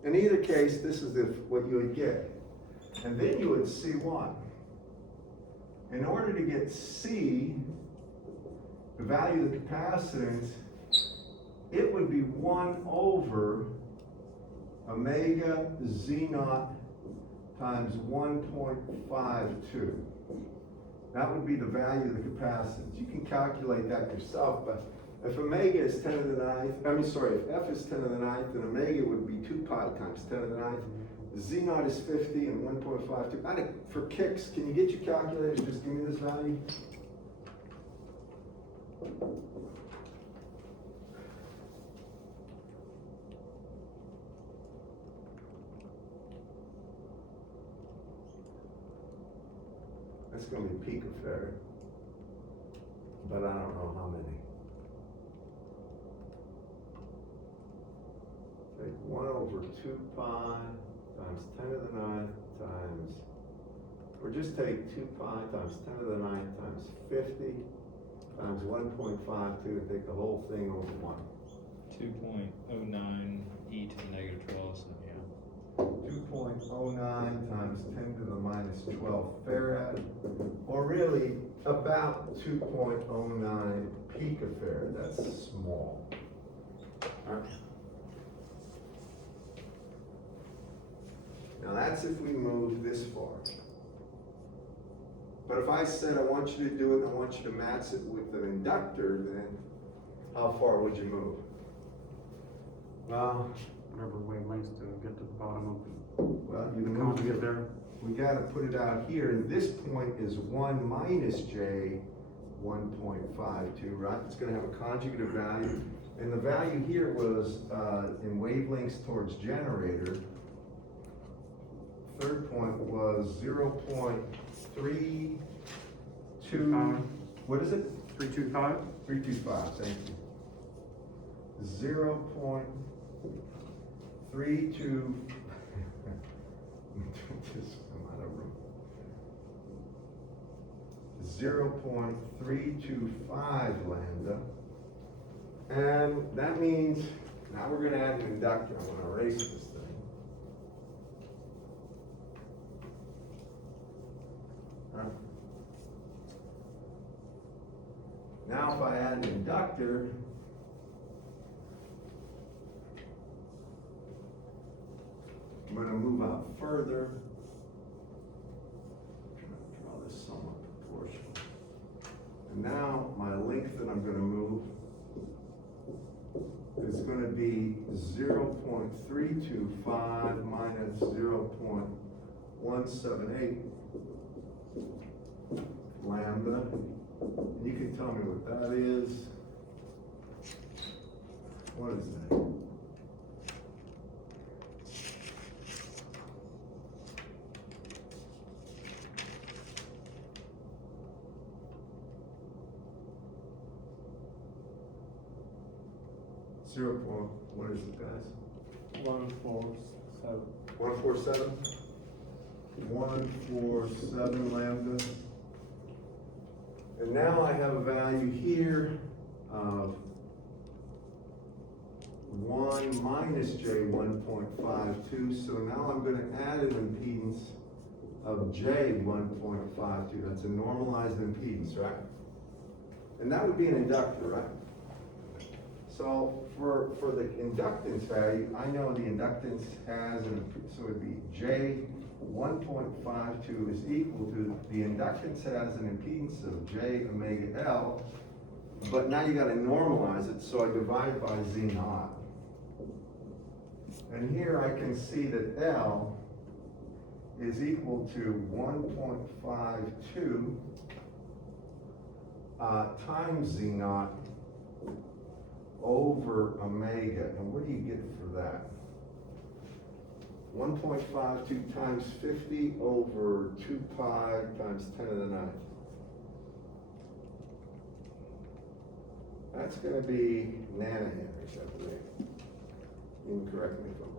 In either case, this is what you would get. And then you would see what? In order to get C, the value of the capacitance, it would be 1 over omega Z0 times 1.52. That would be the value of the capacitance. You can calculate that yourself, but if omega is 10 to the 9th, if f is 10 to the 9th, then omega would be 2 pi times 10 to the 9th. Z0 is 50 and 1.52. For kicks, can you get your calculator? Just give me this value. That's going to be picofarad, but I don't know how many. Take 1 over 2 pi times 10 to the 9th times, or just take 2 pi times 10 to the 9th times 50 times 1.52 and take the whole thing over 1. 2.09 e to the negative 12, so yeah. 2.09 times 10 to the minus 12 farad, or really about 2.09 picofarad. That's small. All right. Now that's if we move this far. But if I said I want you to do it, I want you to match it with an inductor, then how far would you move? Well, Whatever wavelengths to get to the bottom of you the move conjugate it. there. We gotta put it out here, and this point is 1 minus J 1.52, right? It's gonna have a conjugative value, and the value here was in wavelengths towards generator third point was 0.32, what is it? 325? 325, thank you. 0.32. Just come out of room. 0.325 lambda. And that means, now we're gonna add an inductor. I'm gonna erase this thing. Huh? Now if I add an inductor, I'm gonna move out further. Try to draw this somewhat proportional. And now my length that I'm gonna move is gonna be 0.325 minus 0.178 lambda. And you can tell me what that is. What is that? What is it, guys? 147. 147? 147 lambda. And now I have a value here of 1 minus J 1.52. So now I'm gonna add an impedance of J 1.52. That's a normalized impedance, right? And that would be an inductor, right? So for the inductance value, I know the inductance has, so it'd be J 1.52 is equal to, the inductance has an impedance of J omega L, but now you gotta normalize it, so I divide by Z naught. And here I can see that L is equal to 1.52 times Z naught over omega. And what do you get for that? 1.52 times 50 over 2 pi times 10 to the 9th. That's going to be nanohenries, I believe. You can correct me if I'm wrong.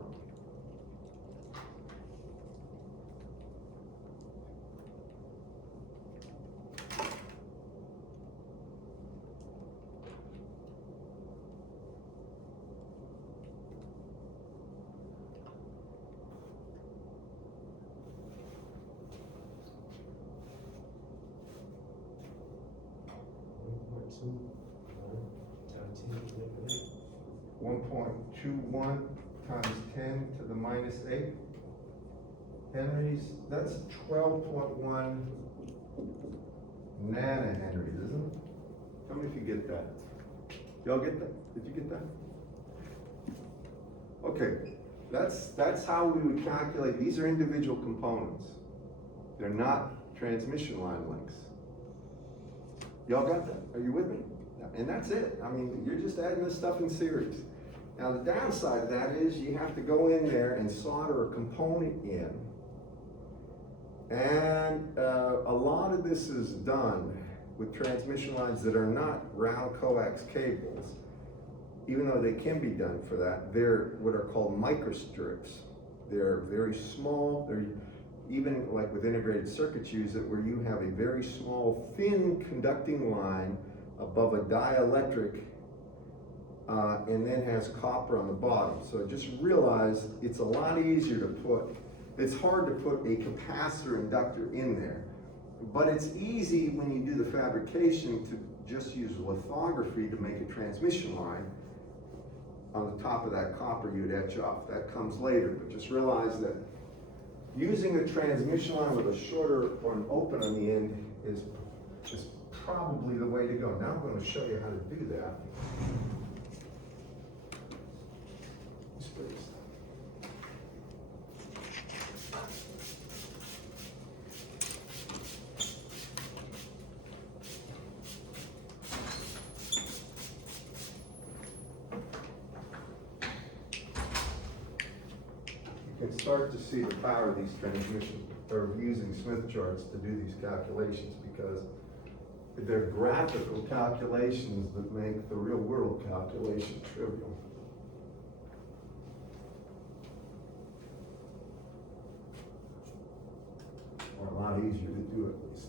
Times 10 to the 8. 1.21 times 10 to the minus 8 henries. That's 12.1 nanohenries, isn't it? Tell me if you get that. Y'all get that? Did you get that? Okay, that's how we would calculate. These are individual components. They're not transmission line links. Y'all got that? Are you with me? And that's it. I mean, you're just adding this stuff in series. Now, the downside of that is you have to go in there and solder a component in. And a lot of this is done with transmission lines that are not round coax cables, even though they can be done for that. They're what are called microstrips. They're very small. They're even like with integrated circuits use it, where you have a very small, thin conducting line above a dielectric, and then has copper on the bottom. So just realize it's a lot easier to put, it's hard to put a capacitor inductor in there, but it's easy when you do the fabrication to just use lithography to make a transmission line. On the top of that copper you'd etch off. That comes later, but just realize that using a transmission line with a shorter or an open on the end is probably the way to go. Now I'm going to show you how to do that. can start to see the power of these transmission, or using Smith charts to do these calculations, because they're graphical calculations that make the real world calculation trivial. Or a lot easier to do at least.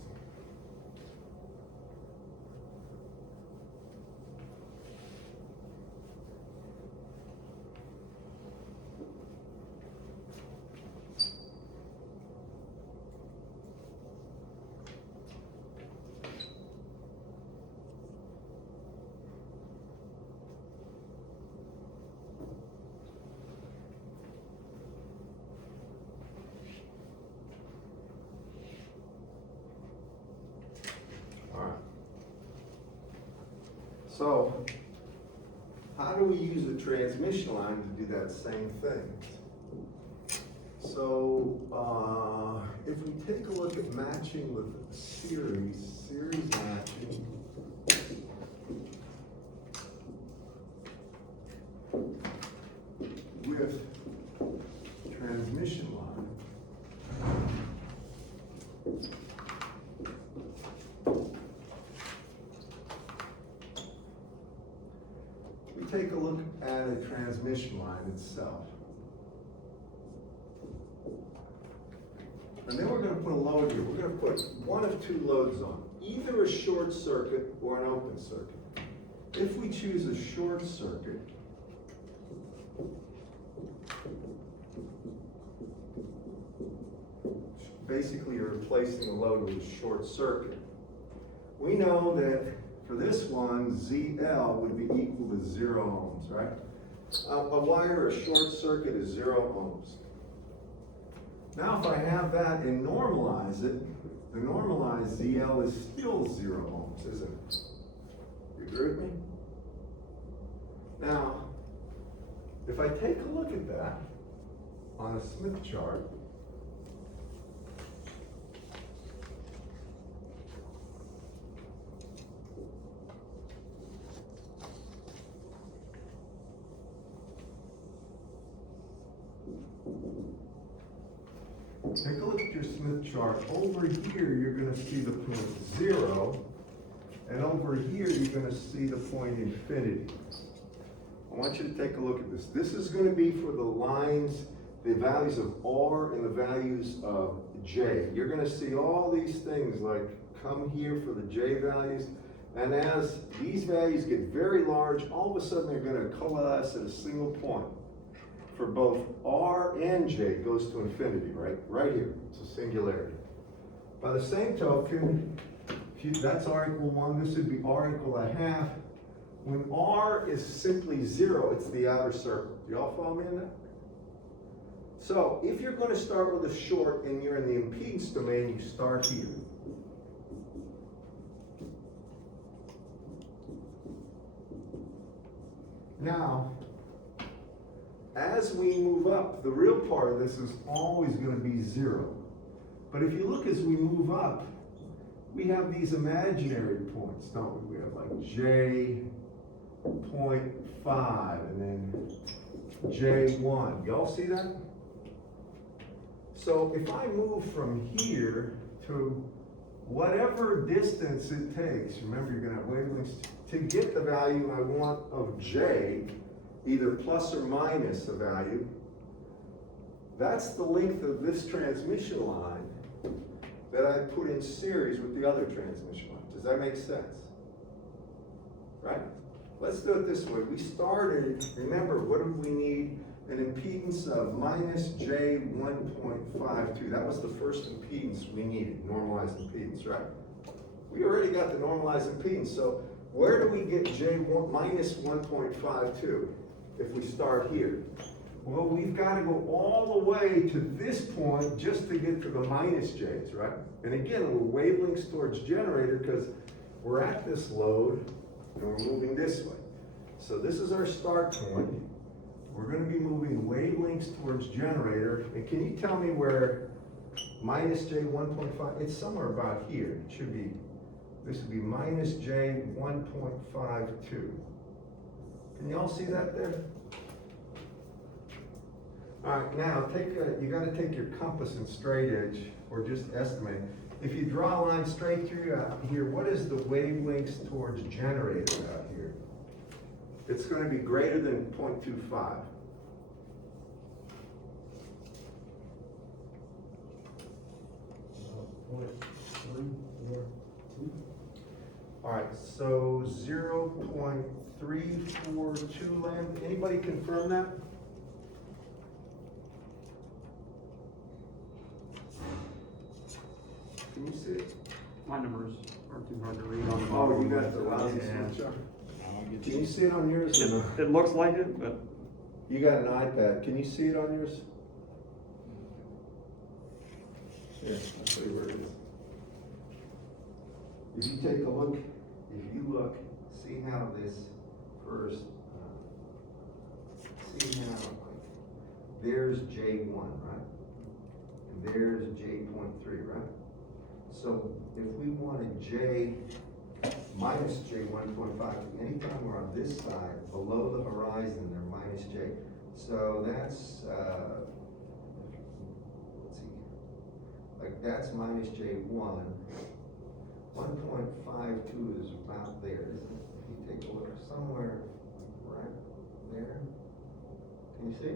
Alright. So, how do we use the transmission line to do that same thing? So, if we take a look at matching with series matching, with transmission line, we take a look at a transmission line itself. And then we're gonna put a load here. We're gonna put one of two loads on, either a short circuit or an open circuit. If we choose a short circuit, basically you're replacing the load with a short circuit. We know that for this one, ZL would be equal to 0 ohms, right? A wire, a short circuit is 0 ohms. Now if I have that and normalize it, the normalized ZL is still 0 ohms, isn't it? You agree with me? Now, if I take a look at that on a Smith chart, take a look at your Smith chart. Over here, you're gonna see the point 0, and over here, you're gonna see the point infinity. I want you to take a look at this. This is gonna be for the lines, the values of R and the values of J. You're gonna see all these things like come here for the J values, and as these values get very large, all of a sudden they're gonna coalesce at a single point. For both R and J, it goes to infinity, right? Right here, it's a singularity. By the same token, that's R equal 1, this would be R equal a half. When R is simply 0, it's the outer circle. Do y'all follow me in that? So, if you're going to start with a short and you're in the impedance domain, you start here. Now, as we move up, the real part of this is always going to be 0. But if you look as we move up, we have these imaginary points, don't we? We have like J 0.5 and then J1. Y'all see that? So if I move from here to whatever distance it takes, remember you're going to have wavelengths, to get the value I want of J, either plus or minus a value, that's the length of this transmission line that I put in series with the other transmission line. Does that make sense? Right? Let's do it this way. We started, remember, what did we need? An impedance of minus J 1.52. That was the first impedance we needed, normalized impedance, right? We already got the normalized impedance, so where do we get J1 minus 1.52 if we start here? Well, we've got to go all the way to this point just to get to the minus J's, right? And again, we're wavelengths towards generator because we're at this load and we're moving this way. So this is our start point. We're going to be moving wavelengths towards generator. And can you tell me where minus J 1.5? It's somewhere about here. It should be, this would be minus J 1.52. Can you all see that there? Alright, now you gotta take your compass and straight edge, or just estimate. If you draw a line straight through out here, what is the wavelengths towards generator out here? It's gonna be greater than 0.25. Point 342. Alright, so 0.342 lambda, anybody confirm that? Can you see it? My numbers are too hard to read on the Oh, model. you got the lousy Yeah. switch on. I'll get Can you see it on yours or not? It looks like it, but You got an iPad, can you see it on yours? Here, I'll show you where it is. If you take a look, see how this first, see how, there's J1, right? And there's J.3, right? So if we wanted J minus J1.5, anytime we're on this side, below the horizon, they're minus J. So that's, let's see, like that's minus J1. 1.52 is about there, isn't it? If you take a look somewhere right there, can you see?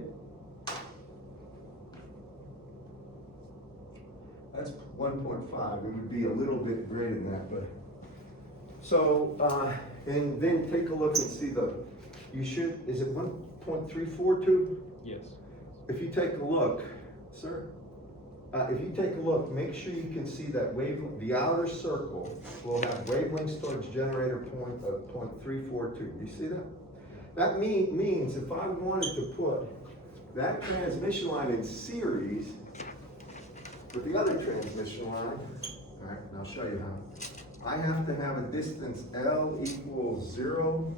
That's 1.5, it would be a little bit greater than that, but. So, and then take a look and see is it 1.342? Yes. If you take a look, sir, if you take a look, make sure you can see that the outer circle will have wavelengths towards generator point of 0.342. You see that? That means if I wanted to put that transmission line in series with the other transmission line, all right, and I'll show you how. I have to have a distance L equals 0,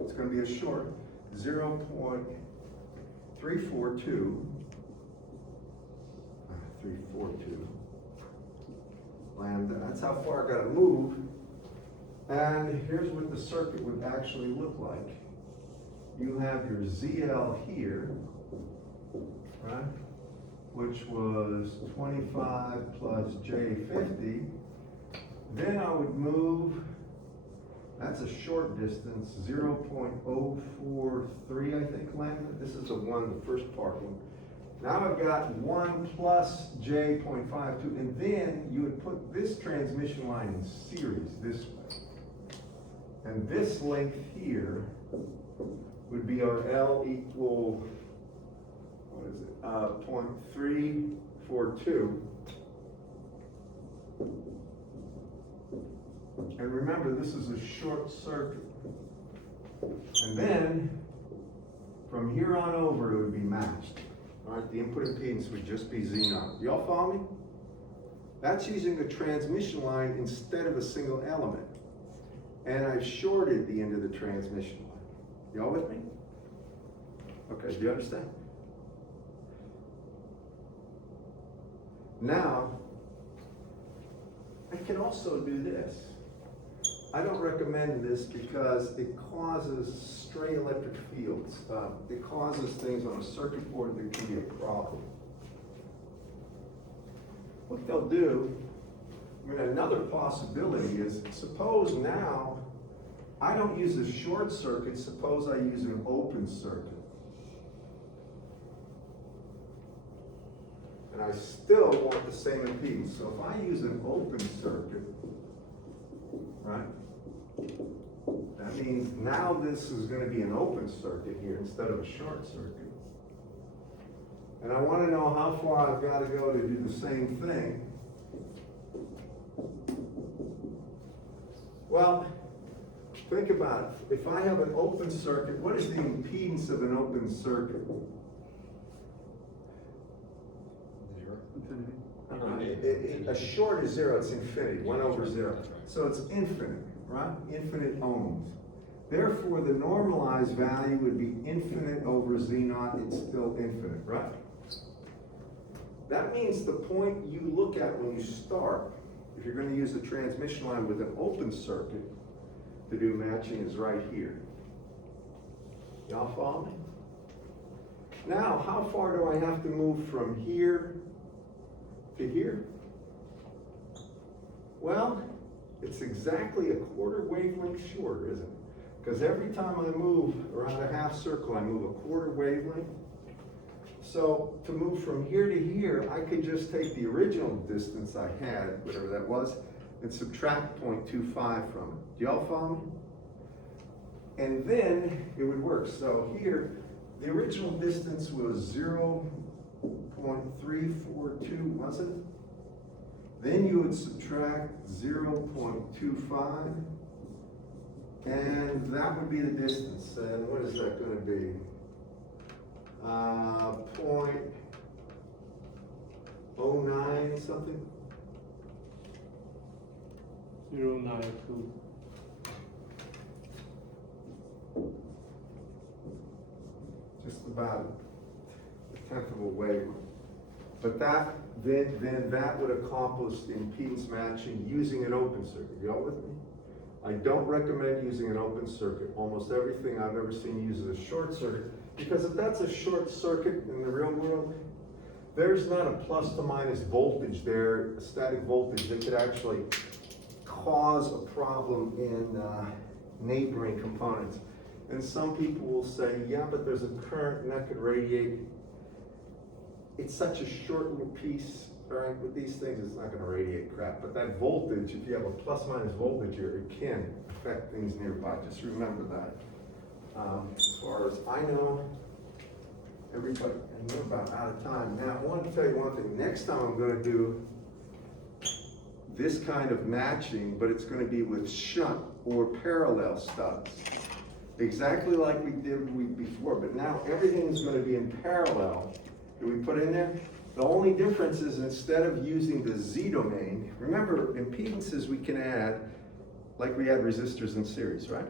it's going to be a short, 0.342, 342 lambda, that's how far I gotta move. And here's what the circuit would actually look like. You have your ZL here, right? Which was 25 plus J50. Then I would move, that's a short distance, 0.043, I think, lambda. This is the first part one. Now I've got 1 plus J.52, and then you would put this transmission line in series this way. And this length here would be our L equal, what is it, 0.342. And remember, this is a short circuit. And then, from here on over, it would be matched. All right, the input impedance would just be Z0. Y'all follow me? That's using a transmission line instead of a single element. And I've shorted the end of the transmission line. Y'all with me? Okay, do you understand? Now, I can also do this. I don't recommend this because it causes stray electric fields. It causes things on a circuit board that can be a problem. What they'll do, another possibility is, suppose now I don't use a short circuit, suppose I use an open circuit. And I still want the same impedance. So if I use an open circuit, right? That means now this is going to be an open circuit here instead of a short circuit. And I want to know how far I've got to go to do the same thing. Well, think about it. If I have an open circuit, what is the impedance of an open circuit? 0. A short is 0, it's infinity, 1 over 0. So it's infinite, right? Infinite ohms. Therefore, the normalized value would be infinite over Z0, it's still infinite, right? That means the point you look at when you start, if you're going to use a transmission line with an open circuit to do matching, is right here. Y'all follow me? Now, how far do I have to move from here to here? Well, it's exactly a quarter wavelength short, isn't it? Because every time I move around a half circle, I move a quarter wavelength. So to move from here to here, I could just take the original distance I had, whatever that was, and subtract 0.25 from it. Do y'all follow me? And then it would work. So here, the original distance was 0.342, was it? Then you would subtract 0.25, and that would be the distance. And what is that going to be? 0.09 something? 092. Just about a tenth of a wavelength. But that, then that would accomplish the impedance matching using an open circuit. Y'all with me? I don't recommend using an open circuit. Almost everything I've ever seen uses a short circuit, because if that's a short circuit in the real world, there's not a plus to minus voltage there, a static voltage that could actually cause a problem in neighboring components. And some people will say, yeah, but there's a current and that could radiate. It's such a short little piece, all right, with these things, it's not gonna radiate crap. But that voltage, if you have a plus minus voltage here, it can affect things nearby. Just remember that. As far as I know, everybody, and we're about out of time. Now, I want to tell you one thing. Next time I'm gonna do this kind of matching, but it's gonna be with shunt or parallel studs. Exactly like we did the week before, but now everything's gonna be in parallel. Do we put in there? The only difference is instead of using the Z domain, remember impedances we can add, like we add resistors in series, right?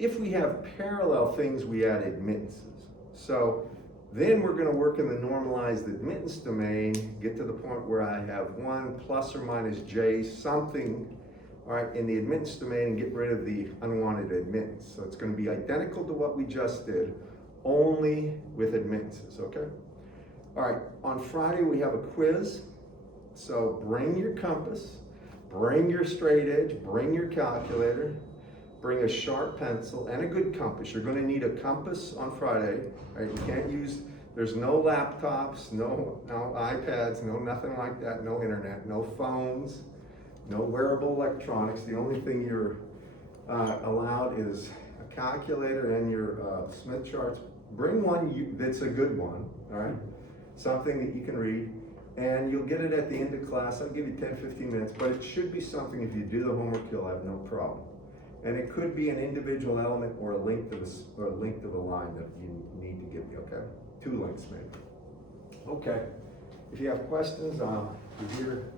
If we have parallel things, we add admittances. So then we're gonna work in the normalized admittance domain, get to the point where I have 1 plus or minus J something, all right, in the admittance domain, and get rid of the unwanted admittance. So it's gonna be identical to what we just did, only with admittances, okay? All right, on Friday we have a quiz. So bring your compass, bring your straight edge, bring your calculator, bring a sharp pencil and a good compass. You're gonna need a compass on Friday, right? You can't use, there's no laptops, no iPads, no nothing like that, no internet, no phones, no wearable electronics. The only thing you're allowed is a calculator and your Smith charts. Bring one that's a good one, all right? Something that you can read, and you'll get it at the end of class. I'll give you 10, 15 minutes, but it should be something, if you do the homework, you'll have no problem. And it could be an individual element or a length of a line that you need to give me, okay? 2 lengths maybe. Okay, if you have questions, I'll be here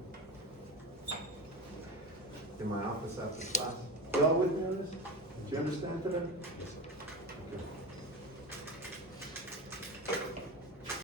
in my office after class. You all with me on this? Did you understand today? Yes, sir.